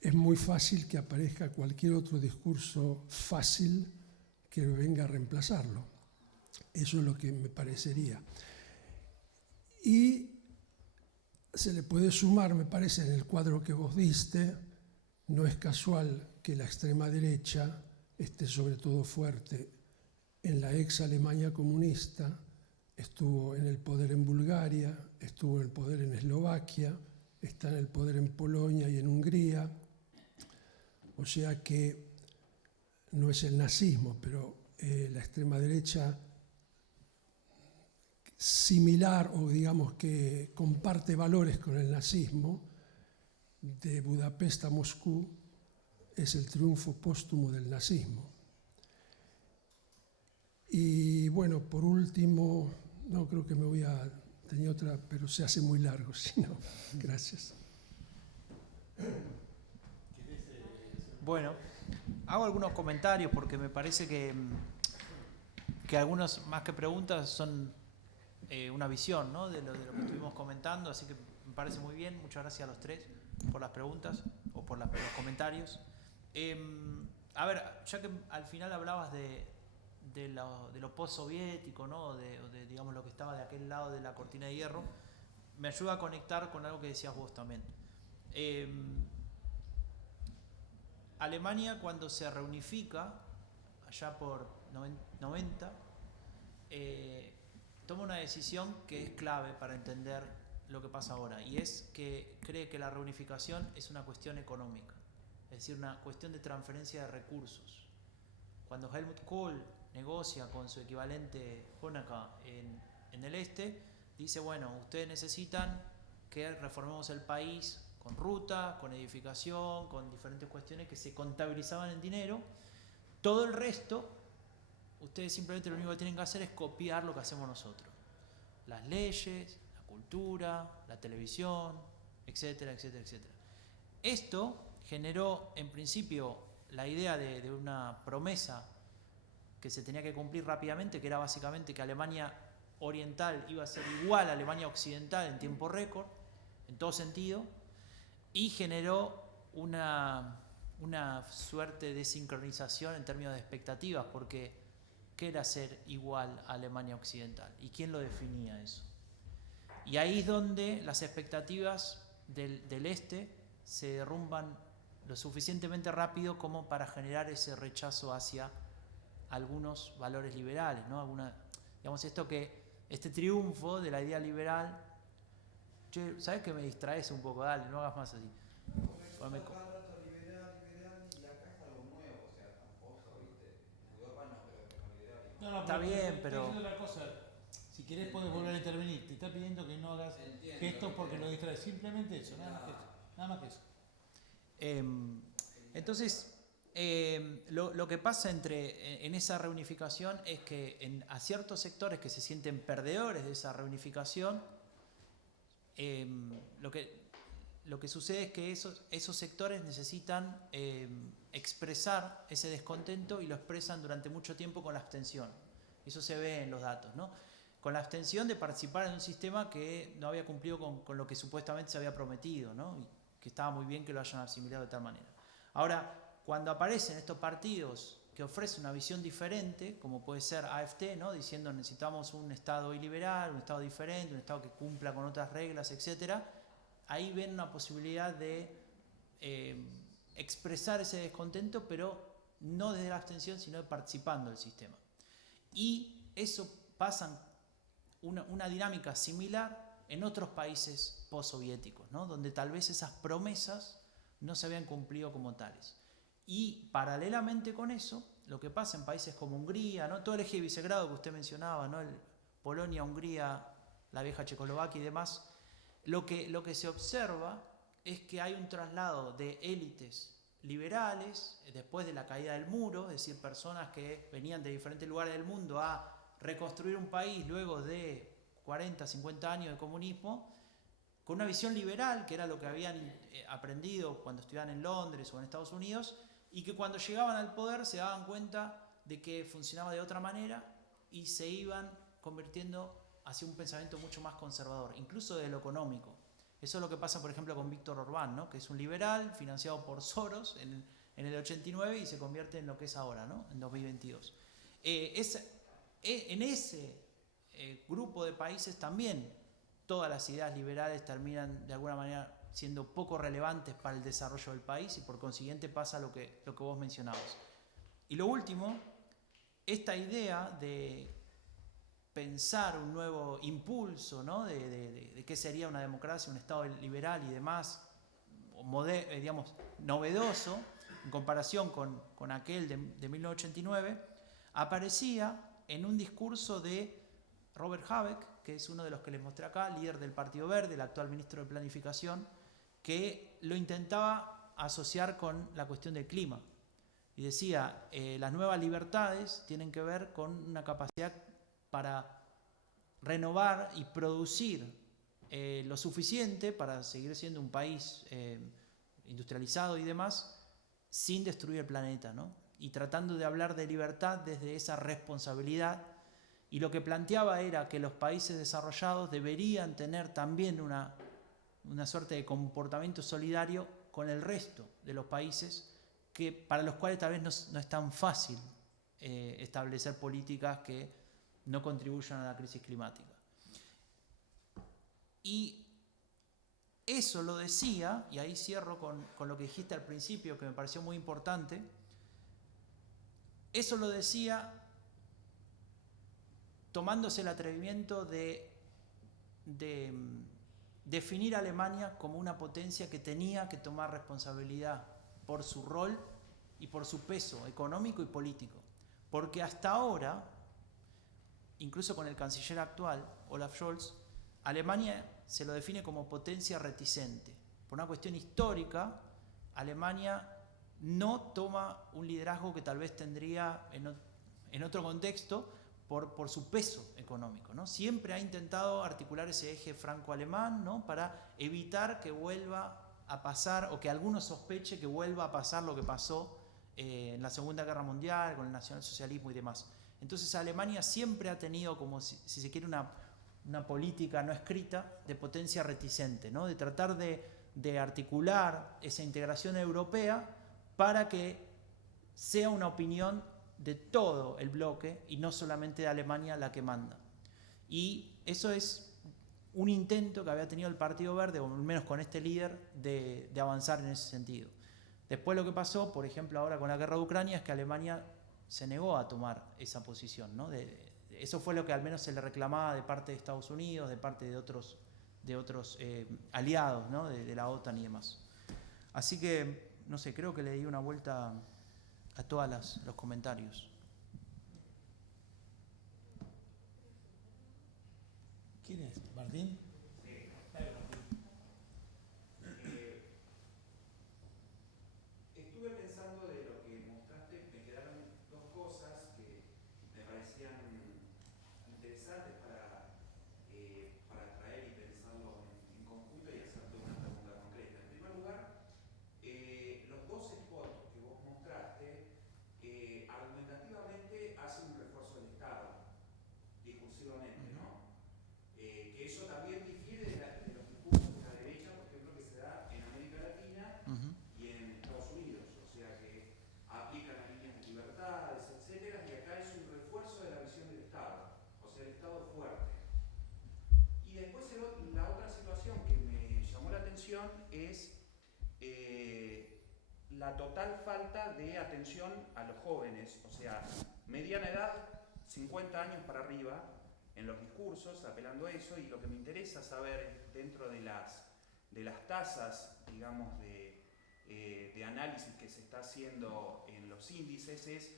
es muy fácil que aparezca cualquier otro discurso fácil que venga a reemplazarlo. Eso es lo que me parecería. Y se le puede sumar, me parece, en el cuadro que vos diste, no es casual que la extrema derecha esté sobre todo fuerte en la ex Alemania comunista, estuvo en el poder en Bulgaria, estuvo en el poder en Eslovaquia, está en el poder en Polonia y en Hungría. O sea que no es el nazismo, pero la extrema derecha similar o digamos que comparte valores con el nazismo, de Budapest a Moscú, es el triunfo póstumo del nazismo. Y bueno, por último, no creo que me voy a... Tenía otra, pero se hace muy largo, si no. Gracias. Bueno, hago algunos comentarios porque me parece que algunos, más que preguntas, son una visión, ¿no?, de lo que estuvimos comentando, así que me parece muy bien. Muchas gracias a los tres por las preguntas o por los comentarios. A ver, ya que al final hablabas de lo post-soviético, ¿no?, de digamos lo que estaba de aquel lado de la cortina de hierro, me ayuda a conectar con algo que decías vos también. Alemania, cuando se reunifica, allá por 90, toma una decisión que es clave para entender lo que pasa ahora, y es que cree que la reunificación es una cuestión económica, es decir, una cuestión de transferencia de recursos. Cuando Helmut Kohl negocia con su equivalente Honecker en el este, dice, bueno, ustedes necesitan que reformemos el país con ruta, con edificación, con diferentes cuestiones que se contabilizaban en dinero. Todo el resto, ustedes simplemente lo único que tienen que hacer es copiar lo que hacemos nosotros. Las leyes, la cultura, la televisión, etcétera, etcétera, etcétera. Esto generó, en principio, la idea de una promesa que se tenía que cumplir rápidamente, que era básicamente que Alemania Oriental iba a ser igual a Alemania Occidental en tiempo récord, en todo sentido, y generó una suerte de sincronización en términos de expectativas, porque ¿qué era ser igual a Alemania Occidental? ¿Y quién lo definía eso? Y ahí es donde las expectativas del este se derrumban lo suficientemente rápido como para generar ese rechazo hacia algunos valores liberales, ¿no? Digamos, este triunfo de la idea liberal. Che, ¿sabes que me distraes un poco? Dale, no hagas más así. No, está bien, pero... Otra cosa. Si querés podés volver a intervenir. Te está pidiendo que no hagas gestos porque lo distraes. Simplemente eso, nada más que eso. Entonces, lo que pasa en esa reunificación es que a ciertos sectores que se sienten perdedores de esa reunificación, lo que sucede es que esos sectores necesitan expresar ese descontento y lo expresan durante mucho tiempo con la abstención. Eso se ve en los datos, ¿no? Con la abstención de participar en un sistema que no había cumplido con lo que supuestamente se había prometido, ¿no? Y que estaba muy bien que lo hayan asimilado de tal manera. Ahora, cuando aparecen estos partidos que ofrecen una visión diferente, como puede ser AfD, ¿no? Diciendo necesitamos un Estado iliberal, un Estado diferente, un Estado que cumpla con otras reglas, etc., ahí ven una posibilidad de expresar ese descontento, pero no desde la abstención, sino participando del sistema. Y eso pasa una dinámica similar en otros países postsoviéticos, ¿no? Donde tal vez esas promesas no se habían cumplido como tales. Y paralelamente con eso, lo que pasa en países como Hungría, ¿no? Todo el eje de Visegrado que usted mencionaba, ¿no? Polonia, Hungría, la vieja Checoslovaquia y demás, lo que se observa es que hay un traslado de élites liberales después de la caída del muro, es decir, personas que venían de diferentes lugares del mundo a reconstruir un país luego de 40, 50 años de comunismo, con una visión liberal, que era lo que habían aprendido cuando estudiaban en Londres o en Estados Unidos, y que cuando llegaban al poder se daban cuenta de que funcionaba de otra manera y se iban convirtiendo hacia un pensamiento mucho más conservador, incluso de lo económico. Eso es lo que pasa, por ejemplo, con Víctor Orbán, ¿no? Que es un liberal financiado por Soros en el 89 y se convierte en lo que es ahora, ¿no? En 2022. En ese grupo de países también todas las ideas liberales terminan de alguna manera siendo poco relevantes para el desarrollo del país y por consiguiente pasa lo que vos mencionabas. Y lo último, esta idea de pensar un nuevo impulso, ¿no? de qué sería una democracia, un Estado liberal y demás, digamos, novedoso en comparación con aquel de 1989, aparecía en un discurso de Robert Habeck, que es uno de los que les mostré acá, líder del Partido Verde, el actual ministro de Planificación, que lo intentaba asociar con la cuestión del clima. Y decía, las nuevas libertades tienen que ver con una capacidad para renovar y producir lo suficiente para seguir siendo un país industrializado y demás, sin destruir el planeta, ¿no? Y tratando de hablar de libertad desde esa responsabilidad. Y lo que planteaba era que los países desarrollados deberían tener también una suerte de comportamiento solidario con el resto de los países, para los cuales tal vez no es tan fácil establecer políticas que no contribuyan a la crisis climática. Y eso lo decía, y ahí cierro con lo que dijiste al principio, que me pareció muy importante, eso lo decía tomándose el atrevimiento de definir a Alemania como una potencia que tenía que tomar responsabilidad por su rol y por su peso económico y político. Porque hasta ahora, incluso con el canciller actual, Olaf Scholz, Alemania se lo define como potencia reticente. Por una cuestión histórica, Alemania no toma un liderazgo que tal vez tendría en otro contexto por su peso económico, ¿no? Siempre ha intentado articular ese eje franco-alemán, ¿no? Para evitar que vuelva a pasar, o que alguno sospeche que vuelva a pasar lo que pasó en la Segunda Guerra Mundial, con el nacionalsocialismo y demás. Entonces Alemania siempre ha tenido, como si se quiere, una política no escrita de potencia reticente, ¿no? De tratar de articular esa integración europea para que sea una opinión de todo el bloque y no solamente de Alemania la que manda. Y eso es un intento que había tenido el Partido Verde, o al menos con este líder, de avanzar en ese sentido. Después lo que pasó, por ejemplo, ahora con la guerra de Ucrania, es que Alemania se negó a tomar esa posición, ¿no? Eso fue lo que al menos se le reclamaba de parte de Estados Unidos, de parte de otros aliados, ¿no? de la OTAN y demás. Así que, no sé, creo que le di una vuelta a todos los comentarios. ¿Quién es? ¿Martín? Sí, dale, Martín. Estuve pensando de lo que mostraste, me quedaron dos cosas que me parecían interesantes para traer y pensarlo en conjunto y hacerte una pregunta concreta. atención es la total falta de atención a los jóvenes, o sea, mediana edad, 50 años para arriba, en los discursos, apelando a eso, y lo que me interesa saber dentro de las tasas, digamos, de análisis que se está haciendo en los índices es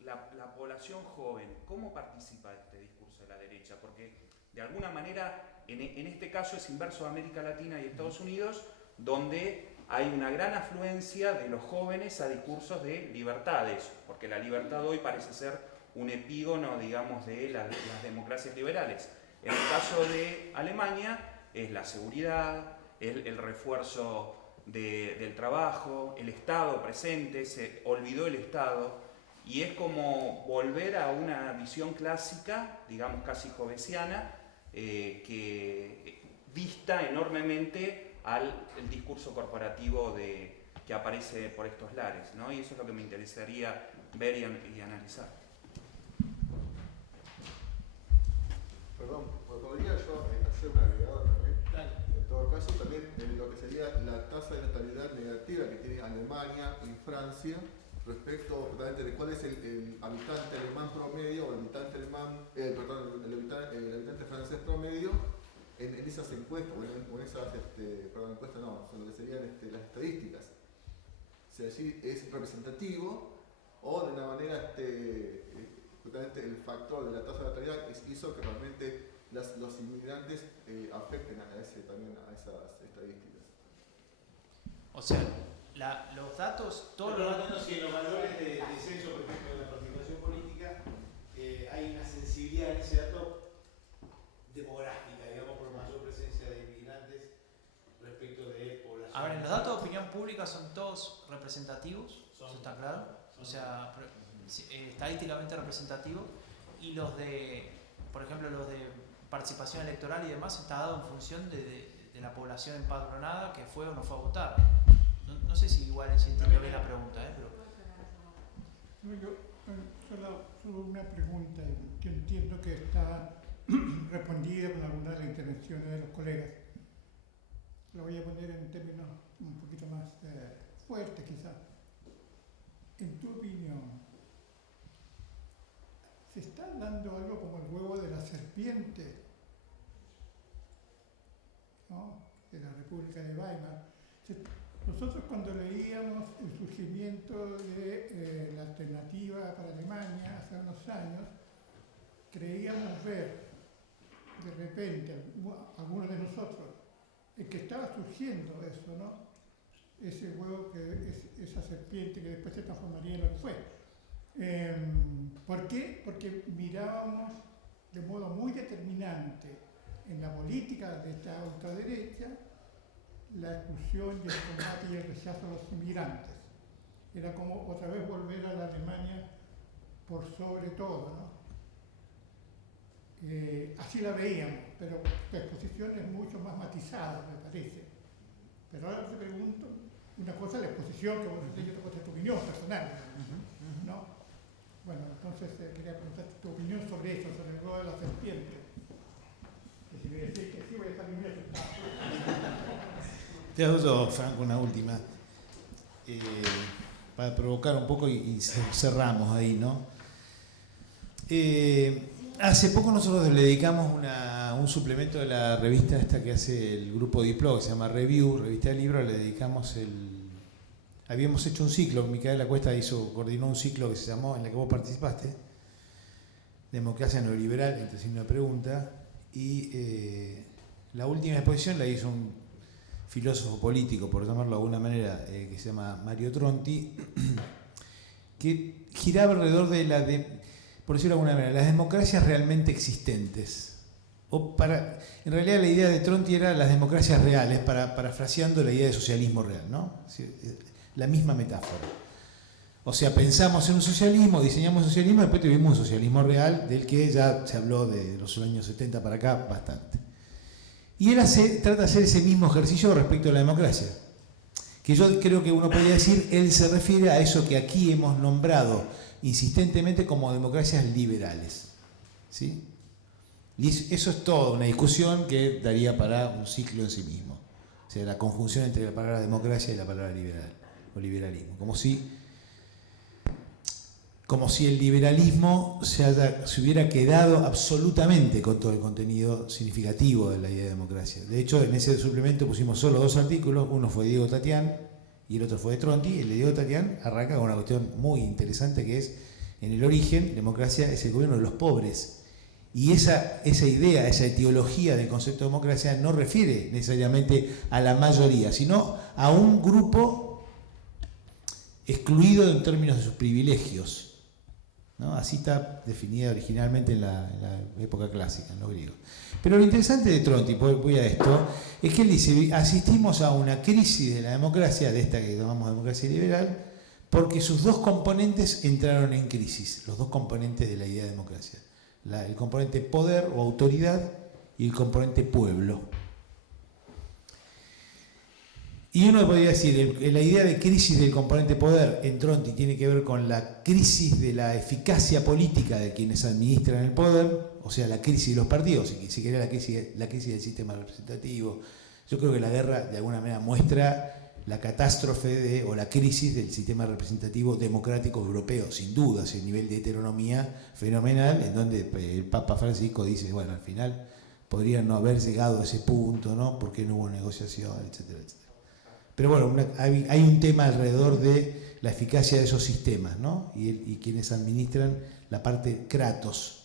la población joven. ¿Cómo participa de este discurso de la derecha? Porque de alguna manera, en este caso es inverso a América Latina y Estados Unidos, donde hay una gran afluencia de los jóvenes a discursos de libertades, porque la libertad hoy parece ser un epígono, digamos, de las democracias liberales. En el caso de Alemania es la seguridad, el refuerzo del trabajo, el Estado presente, se olvidó el Estado, y es como volver a una visión clásica, digamos casi jovesiana, que dista enormemente al discurso corporativo que aparece por estos lares, ¿no? Y eso es lo que me interesaría ver y analizar. Perdón, ¿podría yo hacer un agregado también? En todo caso, también en lo que sería la tasa de natalidad negativa que tiene Alemania y Francia respecto de cuál es el habitante alemán promedio o el habitante alemán, el habitante francés promedio en esas encuestas, o en esas, encuestas no, son lo que serían las estadísticas. O sea, si es representativo o de una manera, justamente el factor de la tasa de natalidad hizo que realmente los inmigrantes afecten también a esas estadísticas. O sea, los datos, todos los datos... Si en los valores de censo, por ejemplo, de la participación política, hay una sensibilidad en ese dato demográfica, digamos, por mayor presencia de inmigrantes respecto de población. A ver, los datos de opinión pública son todos representativos, eso está claro, o sea, estadísticamente representativos, y los de, por ejemplo, los de participación electoral y demás está dado en función de la población empadronada que fue o no fue a votar. No sé si igual si entiendo bien la pregunta, pero... Solo una pregunta que entiendo que está respondida con algunas de las intervenciones de los colegas. Lo voy a poner en términos un poquito más fuertes quizás. En tu opinión, ¿se está dando algo como el huevo de la serpiente, ¿no?, de la República de Weimar? Nosotros cuando leíamos el surgimiento de la alternativa para Alemania hace unos años, creíamos ver de repente, algunos de nosotros, que estaba surgiendo eso, ¿no? Ese huevo, esa serpiente que después se transformaría en lo que fue. ¿Por qué? Porque mirábamos de modo muy determinante en la política de esta ultraderecha la expulsión y el combate y el rechazo a los inmigrantes. Era como otra vez volver a la Alemania por sobre todo, ¿no? Así la veíamos, pero la exposición es mucho más matizada, me parece. Pero ahora te pregunto, una cosa es la exposición, que vos decís, y otra cosa es tu opinión personal, ¿no? Bueno, entonces quería preguntarte tu opinión sobre eso, sobre el huevo de la serpiente. Que si me decís que sí, voy a estar muy asustado. Te hago yo, Franco, una última. Para provocar un poco y cerramos ahí, ¿no? Hace poco nosotros le dedicamos un suplemento de la revista esta que hace el grupo Diplo, que se llama Review, revista de libros, le dedicamos habíamos hecho un ciclo, Micaela Cuesta coordinó un ciclo que se llamó, en el que vos participaste, Democracia Neoliberal, entre signo de pregunta, y la última exposición la hizo un filósofo político, por llamarlo de alguna manera, que se llama Mario Tronti, que giraba alrededor por decirlo de alguna manera, las democracias realmente existentes. En realidad la idea de Tronti era las democracias reales, parafraseando la idea de socialismo real, ¿no? La misma metáfora. O sea, pensamos en un socialismo, diseñamos un socialismo, después tuvimos un socialismo real, del que ya se habló de los años 70 para acá bastante. Y él trata de hacer ese mismo ejercicio respecto a la democracia. Que yo creo que uno podría decir, él se refiere a eso que aquí hemos nombrado insistentemente como democracias liberales. ¿Sí? Y eso es toda una discusión que daría para un ciclo en sí mismo. O sea, la conjunción entre la palabra democracia y la palabra liberal, o liberalismo. Como si el liberalismo se hubiera quedado absolutamente con todo el contenido significativo de la idea de democracia. De hecho, en ese suplemento pusimos solo 2 artículos, uno fue de Diego Tatián y el otro fue de Tronti. El de Diego Tatián arranca con una cuestión muy interesante que es, en el origen, democracia es el gobierno de los pobres. Y esa idea, esa etiología del concepto de democracia no refiere necesariamente a la mayoría, sino a un grupo excluido en términos de sus privilegios, ¿no? Así está definida originalmente en la época clásica, en los griegos. Pero lo interesante de Tronti, voy a esto, es que él dice, asistimos a una crisis de la democracia, de esta que llamamos democracia liberal, porque sus 2 componentes entraron en crisis, los 2 componentes de la idea de democracia. El componente poder o autoridad y el componente pueblo. Y uno podría decir, la idea de crisis del componente poder en Tronti tiene que ver con la crisis de la eficacia política de quienes administran el poder, o sea, la crisis de los partidos, si quería la crisis del sistema representativo. Yo creo que la guerra de alguna manera muestra la catástrofe o la crisis del sistema representativo democrático europeo, sin duda, es un nivel de heteronomía fenomenal, en donde el Papa Francisco dice, bueno, al final podrían no haber llegado a ese punto, ¿no? Porque no hubo negociación, etcétera, etcétera. Pero bueno, hay un tema alrededor de la eficacia de esos sistemas, ¿no? Y quienes administran la parte kratos.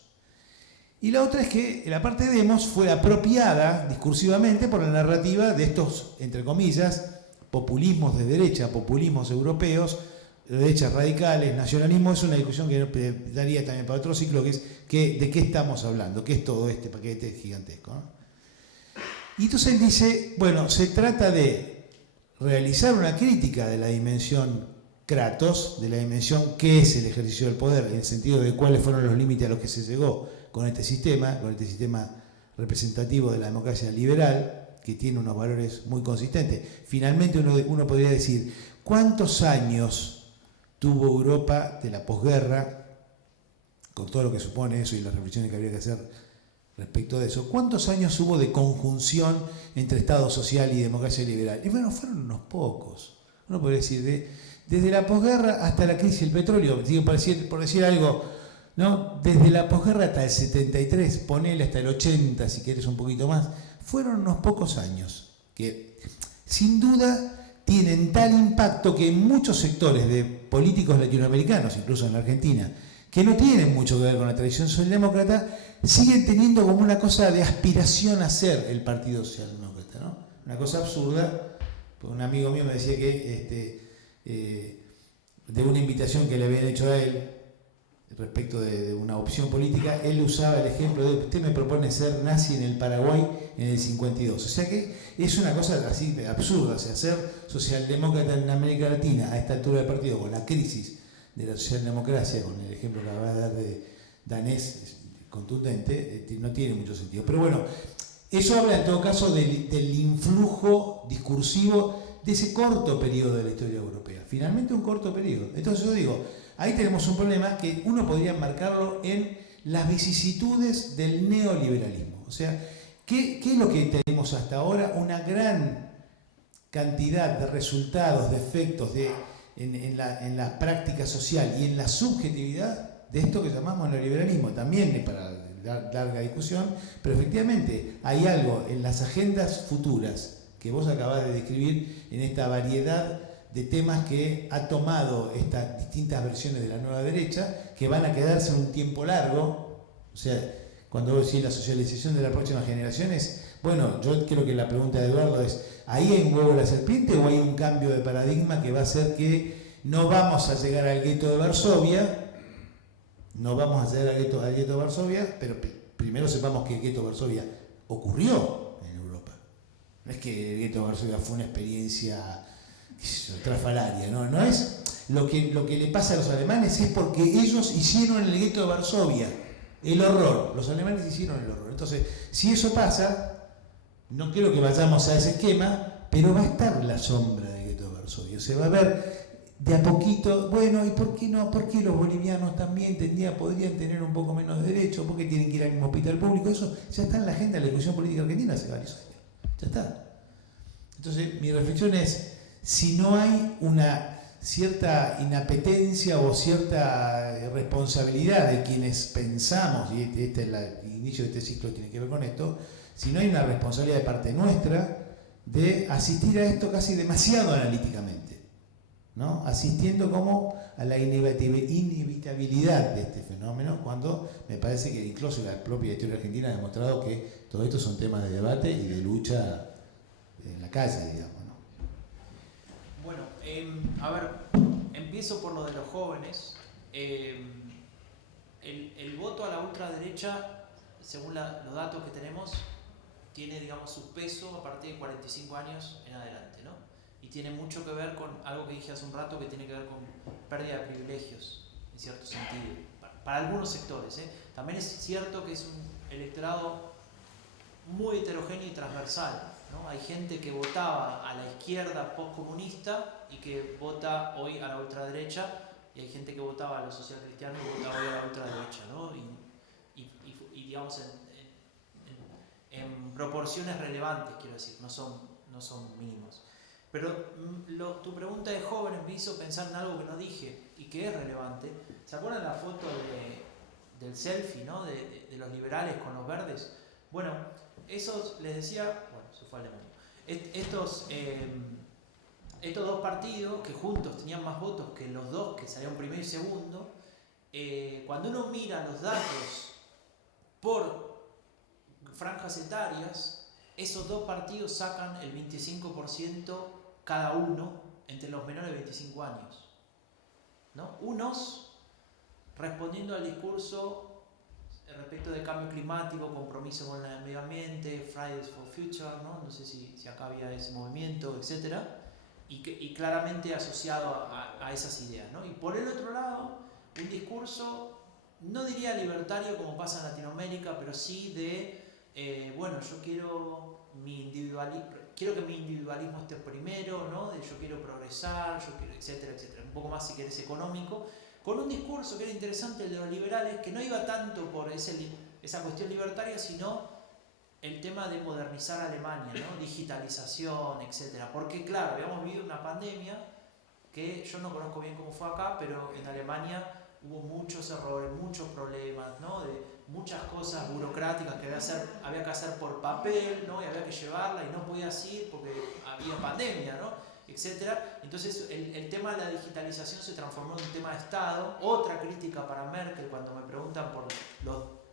Y la otra es que la parte demos fue apropiada discursivamente por la narrativa de estos, entre comillas, populismos de derecha, populismos europeos, derechas radicales, nacionalismo. Es una discusión que daría también para otro ciclo, que es de qué estamos hablando, qué es todo este paquete gigantesco, ¿no? Y entonces él dice, bueno, se trata de realizar una crítica de la dimensión kratos, de la dimensión qué es el ejercicio del poder, en el sentido de cuáles fueron los límites a los que se llegó con este sistema representativo de la democracia liberal, que tiene unos valores muy consistentes. Finalmente uno podría decir, ¿cuántos años tuvo Europa de la posguerra, con todo lo que supone eso y las reflexiones que habría que hacer respecto de eso? ¿Cuántos años hubo de conjunción entre Estado social y democracia liberal? Y bueno, fueron unos pocos. Uno podría decir, desde la posguerra hasta la crisis del petróleo, por decir algo, ¿no? Desde la posguerra hasta el 73, ponele hasta el 80, si quieres un poquito más, fueron unos pocos años que sin duda tienen tal impacto que en muchos sectores de políticos latinoamericanos, incluso en la Argentina, que no tienen mucho que ver con la tradición socialdemócrata, siguen teniendo como una cosa de aspiración a ser el Partido Socialdemócrata, ¿no? Una cosa absurda. Un amigo mío me decía que de una invitación que le habían hecho a él respecto de una opción política, él usaba el ejemplo de, usted me propone ser nazi en el Paraguay en el 52. O sea que es una cosa así de absurda. O sea, ser socialdemócrata en América Latina a esta altura del partido, con la crisis de la socialdemocracia, con el ejemplo que acaba de dar de danés contundente, no tiene mucho sentido. Pero bueno, eso habla en todo caso del influjo discursivo de ese corto periodo de la historia europea. Finalmente un corto periodo. Entonces yo digo, ahí tenemos un problema que uno podría enmarcarlo en las vicisitudes del neoliberalismo. O sea, ¿qué es lo que tenemos hasta ahora? Una gran cantidad de resultados, de efectos en la práctica social y en la subjetividad de esto que llamamos neoliberalismo. También es para dar larga discusión, pero efectivamente hay algo en las agendas futuras que vos acabás de describir, en esta variedad de temas que ha tomado estas distintas versiones de la nueva derecha, que van a quedarse un tiempo largo. O sea, cuando vos decís la socialización de las próximas generaciones, bueno, yo creo que la pregunta de Eduardo es, ¿ahí hay un huevo de la serpiente o hay un cambio de paradigma que va a hacer que no vamos a llegar al gueto de Varsovia? No vamos a llegar al gueto de Varsovia, pero primero sepamos que el gueto de Varsovia ocurrió en Europa. No es que el gueto de Varsovia fue una experiencia trafalaria, ¿no? No es lo que le pasa a los alemanes, es porque ellos hicieron en el gueto de Varsovia el horror. Los alemanes hicieron el horror. Entonces, si eso pasa, no creo que vayamos a ese esquema, pero va a estar la sombra del gueto de Varsovia. Se va a ver de a poquito, bueno, ¿y por qué no? ¿Por qué los bolivianos también podrían tener un poco menos de derechos? ¿Por qué tienen que ir al mismo hospital público? Eso ya está en la agenda de la discusión política argentina hace varios años. Ya está. Entonces, mi reflexión es, si no hay una cierta inapetencia o cierta responsabilidad de quienes pensamos, y este es el inicio de este ciclo tiene que ver con esto, si no hay una responsabilidad de parte nuestra de asistir a esto casi demasiado analíticamente, ¿no? Asistiendo como a la inevitabilidad de este fenómeno, cuando me parece que incluso la propia historia argentina ha demostrado que todo esto son temas de debate y de lucha en la calle, digamos, ¿no? Bueno, a ver, empiezo por lo de los jóvenes. El voto a la ultraderecha, según los datos que tenemos, tiene, digamos, su peso a partir de 45 años en adelante, ¿no? Y tiene mucho que ver con algo que dije hace un rato, que tiene que ver con pérdida de privilegios, en cierto sentido, para algunos sectores, ¿eh? También es cierto que es un electorado muy heterogéneo y transversal, ¿no? Hay gente que votaba a la izquierda postcomunista y que vota hoy a la ultraderecha, y hay gente que votaba a los socialcristianos y vota hoy a la ultraderecha, ¿no? Y digamos, en proporciones relevantes, quiero decir, no son mínimos. Pero tu pregunta de jóvenes me hizo pensar en algo que no dije y que es relevante. ¿Se acuerdan la foto del selfie, ¿no? de los liberales con los verdes? Bueno, esos, les decía, bueno, se fue al demonio. Estos dos partidos que juntos tenían más votos que los dos que salieron primero y segundo, cuando uno mira los datos por franjas etarias, esos dos partidos sacan el 25% cada uno entre los menores de 25 años, ¿no? Unos respondiendo al discurso respecto del cambio climático, compromiso con el medio ambiente, Fridays for Future, no sé si acá había ese movimiento, etc. Y claramente asociado a esas ideas, ¿no? Y por el otro lado, un discurso, no diría libertario como pasa en Latinoamérica, pero sí de bueno, yo quiero que mi individualismo esté primero, ¿no? Yo quiero progresar, yo quiero, etcétera, etcétera. Un poco más, si querés, económico, con un discurso que era interesante, el de los liberales, que no iba tanto por esa cuestión libertaria, sino el tema de modernizar Alemania, ¿no? Digitalización, etcétera. Porque, claro, habíamos vivido una pandemia que yo no conozco bien cómo fue acá, pero en Alemania hubo muchos errores, muchos problemas, ¿no? De muchas cosas burocráticas que había que hacer por papel, ¿no? Y había que llevarla y no podías ir porque había pandemia, ¿no? Etcétera. Entonces el tema de la digitalización se transformó en un tema de Estado. Otra crítica para Merkel, cuando me preguntan por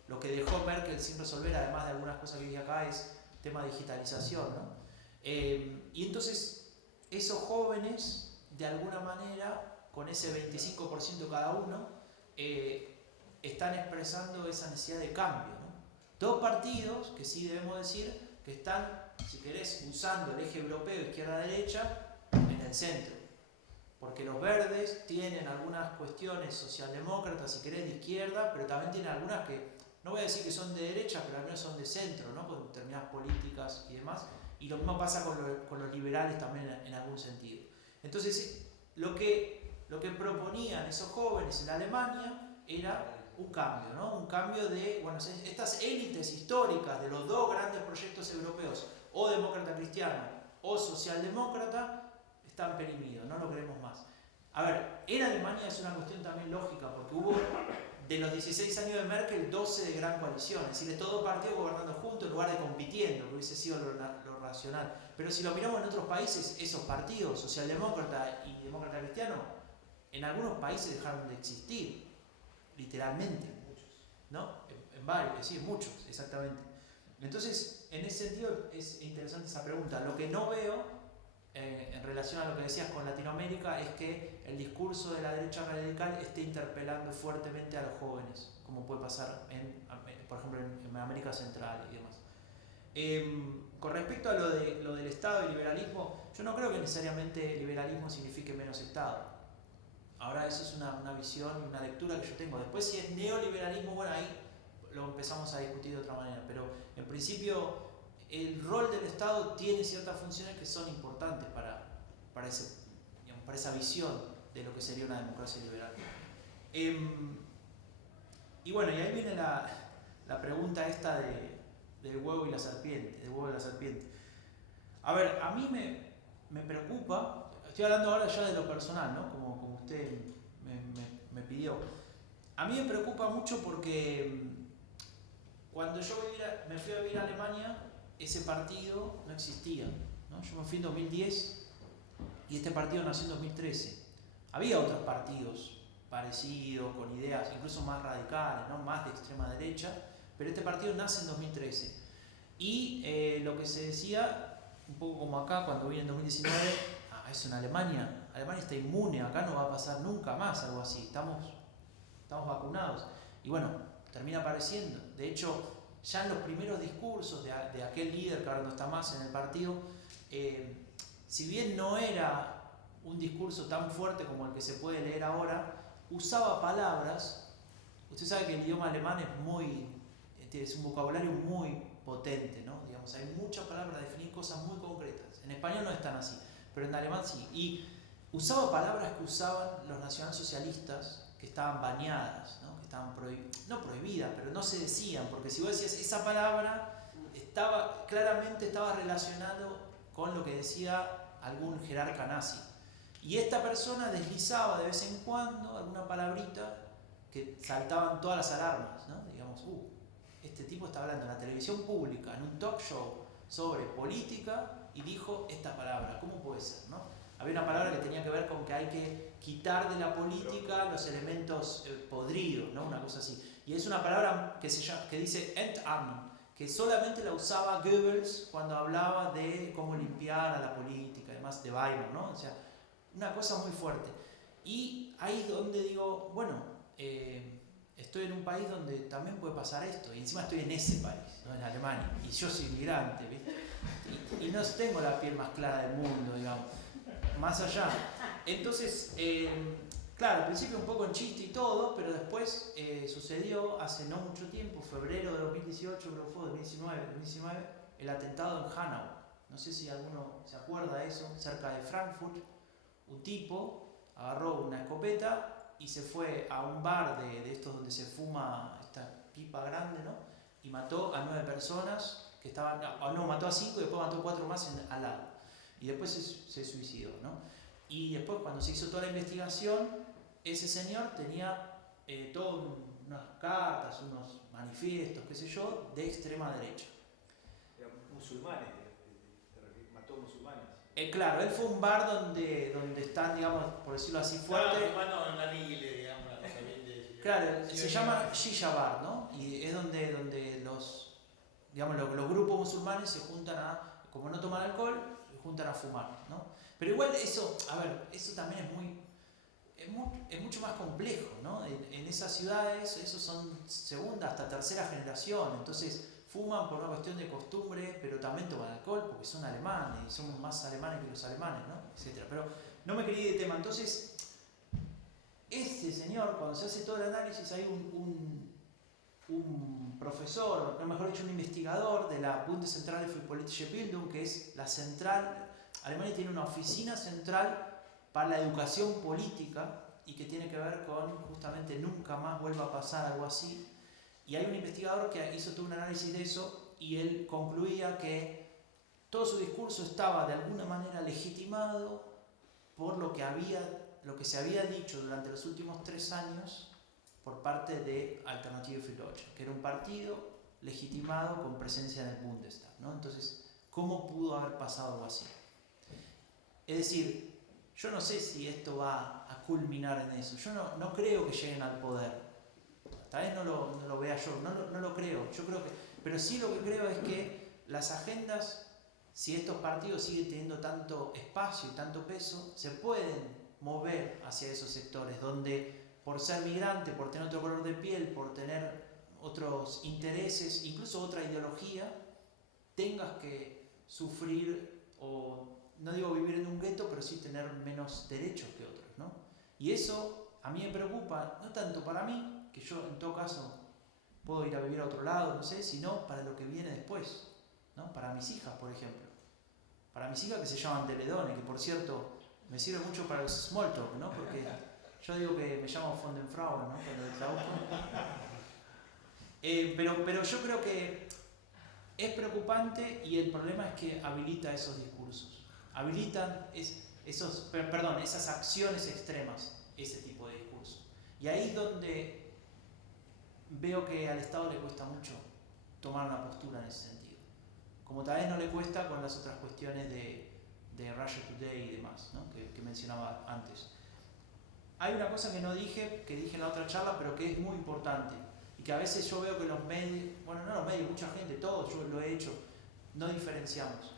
lo que dejó Merkel sin resolver, además de algunas cosas que dije acá, es tema de digitalización, ¿no? Y entonces esos jóvenes, de alguna manera, con ese 25% cada uno, están expresando esa necesidad de cambio, ¿no? Dos partidos que sí debemos decir que están, si querés, usando el eje europeo izquierda-derecha en el centro, porque los verdes tienen algunas cuestiones socialdemócratas, si querés, de izquierda, pero también tienen algunas que, no voy a decir que son de derecha, pero al menos son de centro, ¿no? Con determinadas políticas y demás, y lo mismo pasa con los liberales también en algún sentido. Entonces, lo que proponían esos jóvenes en Alemania era un cambio, ¿no? Un cambio de, bueno, estas élites históricas de los dos grandes proyectos europeos, o demócrata cristiano o socialdemócrata, están perimidos, no lo queremos más. A ver, en Alemania es una cuestión también lógica, porque hubo, de los 16 años de Merkel, 12 de gran coalición, es decir, de todos partidos gobernando juntos en lugar de compitiendo, que hubiese sido lo racional. Pero si lo miramos en otros países, esos partidos, socialdemócrata y demócrata cristiano, en algunos países dejaron de existir, literalmente, ¿no? En varios, sí, muchos, exactamente. Entonces, en ese sentido es interesante esa pregunta. Lo que no veo, en relación a lo que decías con Latinoamérica, es que el discurso de la derecha radical esté interpelando fuertemente a los jóvenes, como puede pasar, por ejemplo, en América Central y demás. Con respecto a lo del Estado y liberalismo, yo no creo que necesariamente liberalismo signifique menos Estado. Ahora eso es una visión y una lectura que yo tengo. Después, si es neoliberalismo, bueno, ahí lo empezamos a discutir de otra manera. Pero en principio el rol del Estado tiene ciertas funciones que son importantes para esa visión de lo que sería una democracia liberal. Y bueno, y ahí viene la pregunta esta del huevo y la serpiente, del huevo y la serpiente. A ver, a mí me preocupa, estoy hablando ahora ya de lo personal, ¿no? Como usted me pidió. A mí me preocupa mucho porque cuando yo me fui a vivir a Alemania, ese partido no existía, ¿no? Yo me fui en 2010 y este partido nació en 2013. Había otros partidos parecidos, con ideas incluso más radicales, ¿no? Más de extrema derecha, pero este partido nace en 2013. Y lo que se decía, un poco como acá, cuando vine en 2019, eso en Alemania está inmune, acá no va a pasar nunca más algo así, estamos vacunados. Y bueno, termina apareciendo. De hecho, ya en los primeros discursos de aquel líder que ahora no está más en el partido, si bien no era un discurso tan fuerte como el que se puede leer ahora, usaba palabras. Usted sabe que el idioma alemán es un vocabulario muy potente, ¿no? Digamos, hay muchas palabras para definir cosas muy concretas. En español no es tan así, pero en alemán sí. Y usaba palabras que usaban los nacionalsocialistas, que estaban baneadas, ¿no? Que estaban no prohibidas, pero no se decían, porque si vos decías esa palabra, claramente estaba relacionado con lo que decía algún jerarca nazi. Y esta persona deslizaba de vez en cuando alguna palabrita que saltaban todas las alarmas, ¿no? Digamos, este tipo está hablando en la televisión pública, en un talk show sobre política y dijo esta palabra, ¿cómo puede ser, no? Había una palabra que tenía que ver con que hay que quitar de la política los elementos podridos, ¿no? Una cosa así. Y es una palabra que dice entarmen, que solamente la usaba Goebbels cuando hablaba de cómo limpiar a la política, además de Weimar, ¿no? O sea, una cosa muy fuerte. Y ahí es donde digo, bueno, estoy en un país donde también puede pasar esto, y encima estoy en ese país, ¿no? En Alemania, y yo soy inmigrante, ¿viste? Y no tengo la piel más clara del mundo, digamos, más allá. Entonces, claro, al principio un poco en chiste y todo, pero después sucedió hace no mucho tiempo, febrero de 2018, creo que fue, 2019, el atentado en Hanau. No sé si alguno se acuerda de eso, cerca de Frankfurt. Un tipo agarró una escopeta y se fue a un bar de estos donde se fuma esta pipa grande, ¿no? Y mató a 9 personas que estaban, mató a 5 y después mató a 4 más al lado. Y después se suicidó, ¿no? Y después cuando se hizo toda la investigación, ese señor tenía todas unas cartas, unos manifiestos, qué sé yo, de extrema derecha. Musulmanes, mató musulmanes. Claro, él fue a un bar donde están, digamos, por decirlo así, fuerte. Claro, se llama Shisha Bar, ¿no? Y es donde los grupos musulmanes se juntan como no toman alcohol, se juntan a fumar, ¿no? Pero igual eso, eso también es mucho más complejo, ¿no? En esas ciudades, esos son segunda hasta tercera generación, entonces fuman por una cuestión de costumbre, pero también toman alcohol porque son alemanes, y somos más alemanes que los alemanes, ¿no? Etcétera. Pero no me quería ir de tema. Entonces, este señor, cuando se hace todo el análisis, hay un profesor, o mejor dicho, un investigador de la Bundeszentrale für politische Bildung, que es la central. Alemania tiene una oficina central para la educación política y que tiene que ver con justamente nunca más vuelva a pasar algo así. Y hay un investigador que hizo todo un análisis de eso y él concluía que todo su discurso estaba de alguna manera legitimado por lo que se había dicho durante los últimos 3 años por parte de Alternative für Deutschland, que era un partido legitimado con presencia en el Bundestag, ¿no? Entonces, ¿cómo pudo haber pasado algo así? Es decir, yo no sé si esto va a culminar en eso. Yo no creo que lleguen al poder. Tal vez no lo vea yo, no lo creo. Yo creo pero sí lo que creo es que las agendas, si estos partidos siguen teniendo tanto espacio y tanto peso, se pueden mover hacia esos sectores donde por ser migrante, por tener otro color de piel, por tener otros intereses, incluso otra ideología, tengas que sufrir o, no digo vivir en un gueto, pero sí tener menos derechos que otros, ¿no? Y eso a mí me preocupa, no tanto para mí, que yo en todo caso puedo ir a vivir a otro lado, no sé, sino para lo que viene después, ¿no? Para mis hijas, por ejemplo. Para mis hijas que se llaman Teledone, que por cierto me sirve mucho para los small talk, ¿no? Porque yo digo que me llamo von den Frauen, ¿no? Cuando traduzco. Pero yo creo que Es preocupante y el problema es que habilita esos discursos. Habilitan esas acciones extremas, ese tipo de discurso. Y ahí es donde veo que al Estado le cuesta mucho tomar una postura en ese sentido. Como tal vez no le cuesta con las otras cuestiones de Russia Today y demás, ¿no? que mencionaba antes. Hay una cosa que no dije, que dije en la otra charla, pero que es muy importante. Y que a veces yo veo que los medios, bueno, no los medios, mucha gente, todos, yo lo he hecho, no diferenciamos.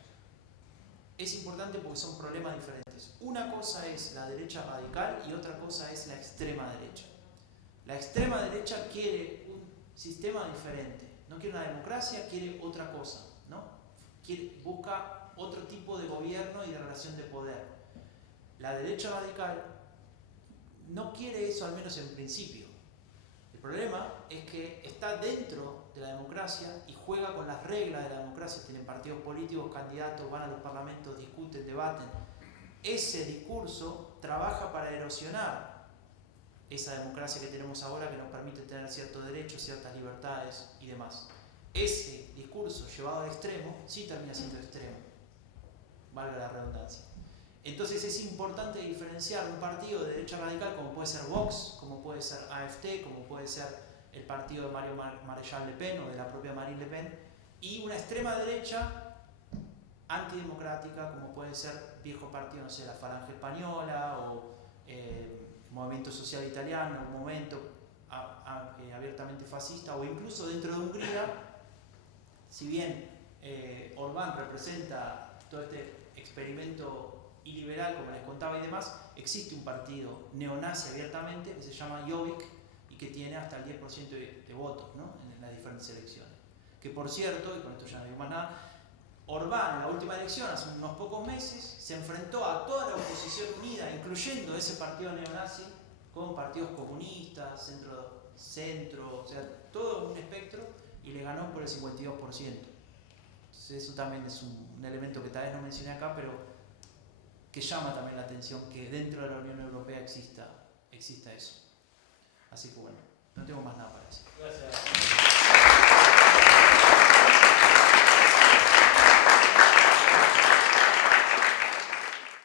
Es importante porque son problemas diferentes. Una cosa es la derecha radical y otra cosa es la extrema derecha. La extrema derecha quiere un sistema diferente. No quiere una democracia, quiere otra cosa, ¿no? Busca otro tipo de gobierno y de relación de poder. La derecha radical no quiere eso, al menos en principio. El problema es que está dentro de la democracia y juega con las reglas de la democracia. Tienen partidos políticos, candidatos, van a los parlamentos, discuten, debaten. Ese discurso trabaja para erosionar esa democracia que tenemos ahora, que nos permite tener ciertos derechos, ciertas libertades y demás. Ese discurso llevado al extremo sí termina siendo extremo, valga la redundancia. Entonces es importante diferenciar un partido de derecha radical como puede ser Vox, como puede ser AfD, como puede ser el partido de Mario Maréchal Le Pen o de la propia Marine Le Pen, y una extrema derecha antidemocrática como puede ser viejo partido, no sé, la Falange Española o Movimiento Social Italiano, un movimiento abiertamente fascista, o incluso dentro de Hungría, si bien Orbán representa todo este experimento iliberal, como les contaba y demás, existe un partido neonazi abiertamente que se llama Jobbik y que tiene hasta el 10% de votos, ¿no? En las diferentes elecciones. Que por cierto, y con esto ya no digo más nada, Orbán en la última elección, hace unos pocos meses, se enfrentó a toda la oposición unida, incluyendo ese partido neonazi, con partidos comunistas, centro, o sea, todo un espectro, y le ganó por el 52%. Entonces eso también es un elemento que tal vez no mencioné acá, pero que llama también la atención que dentro de la Unión Europea exista eso. Así que bueno, no tengo más nada para decir. Gracias.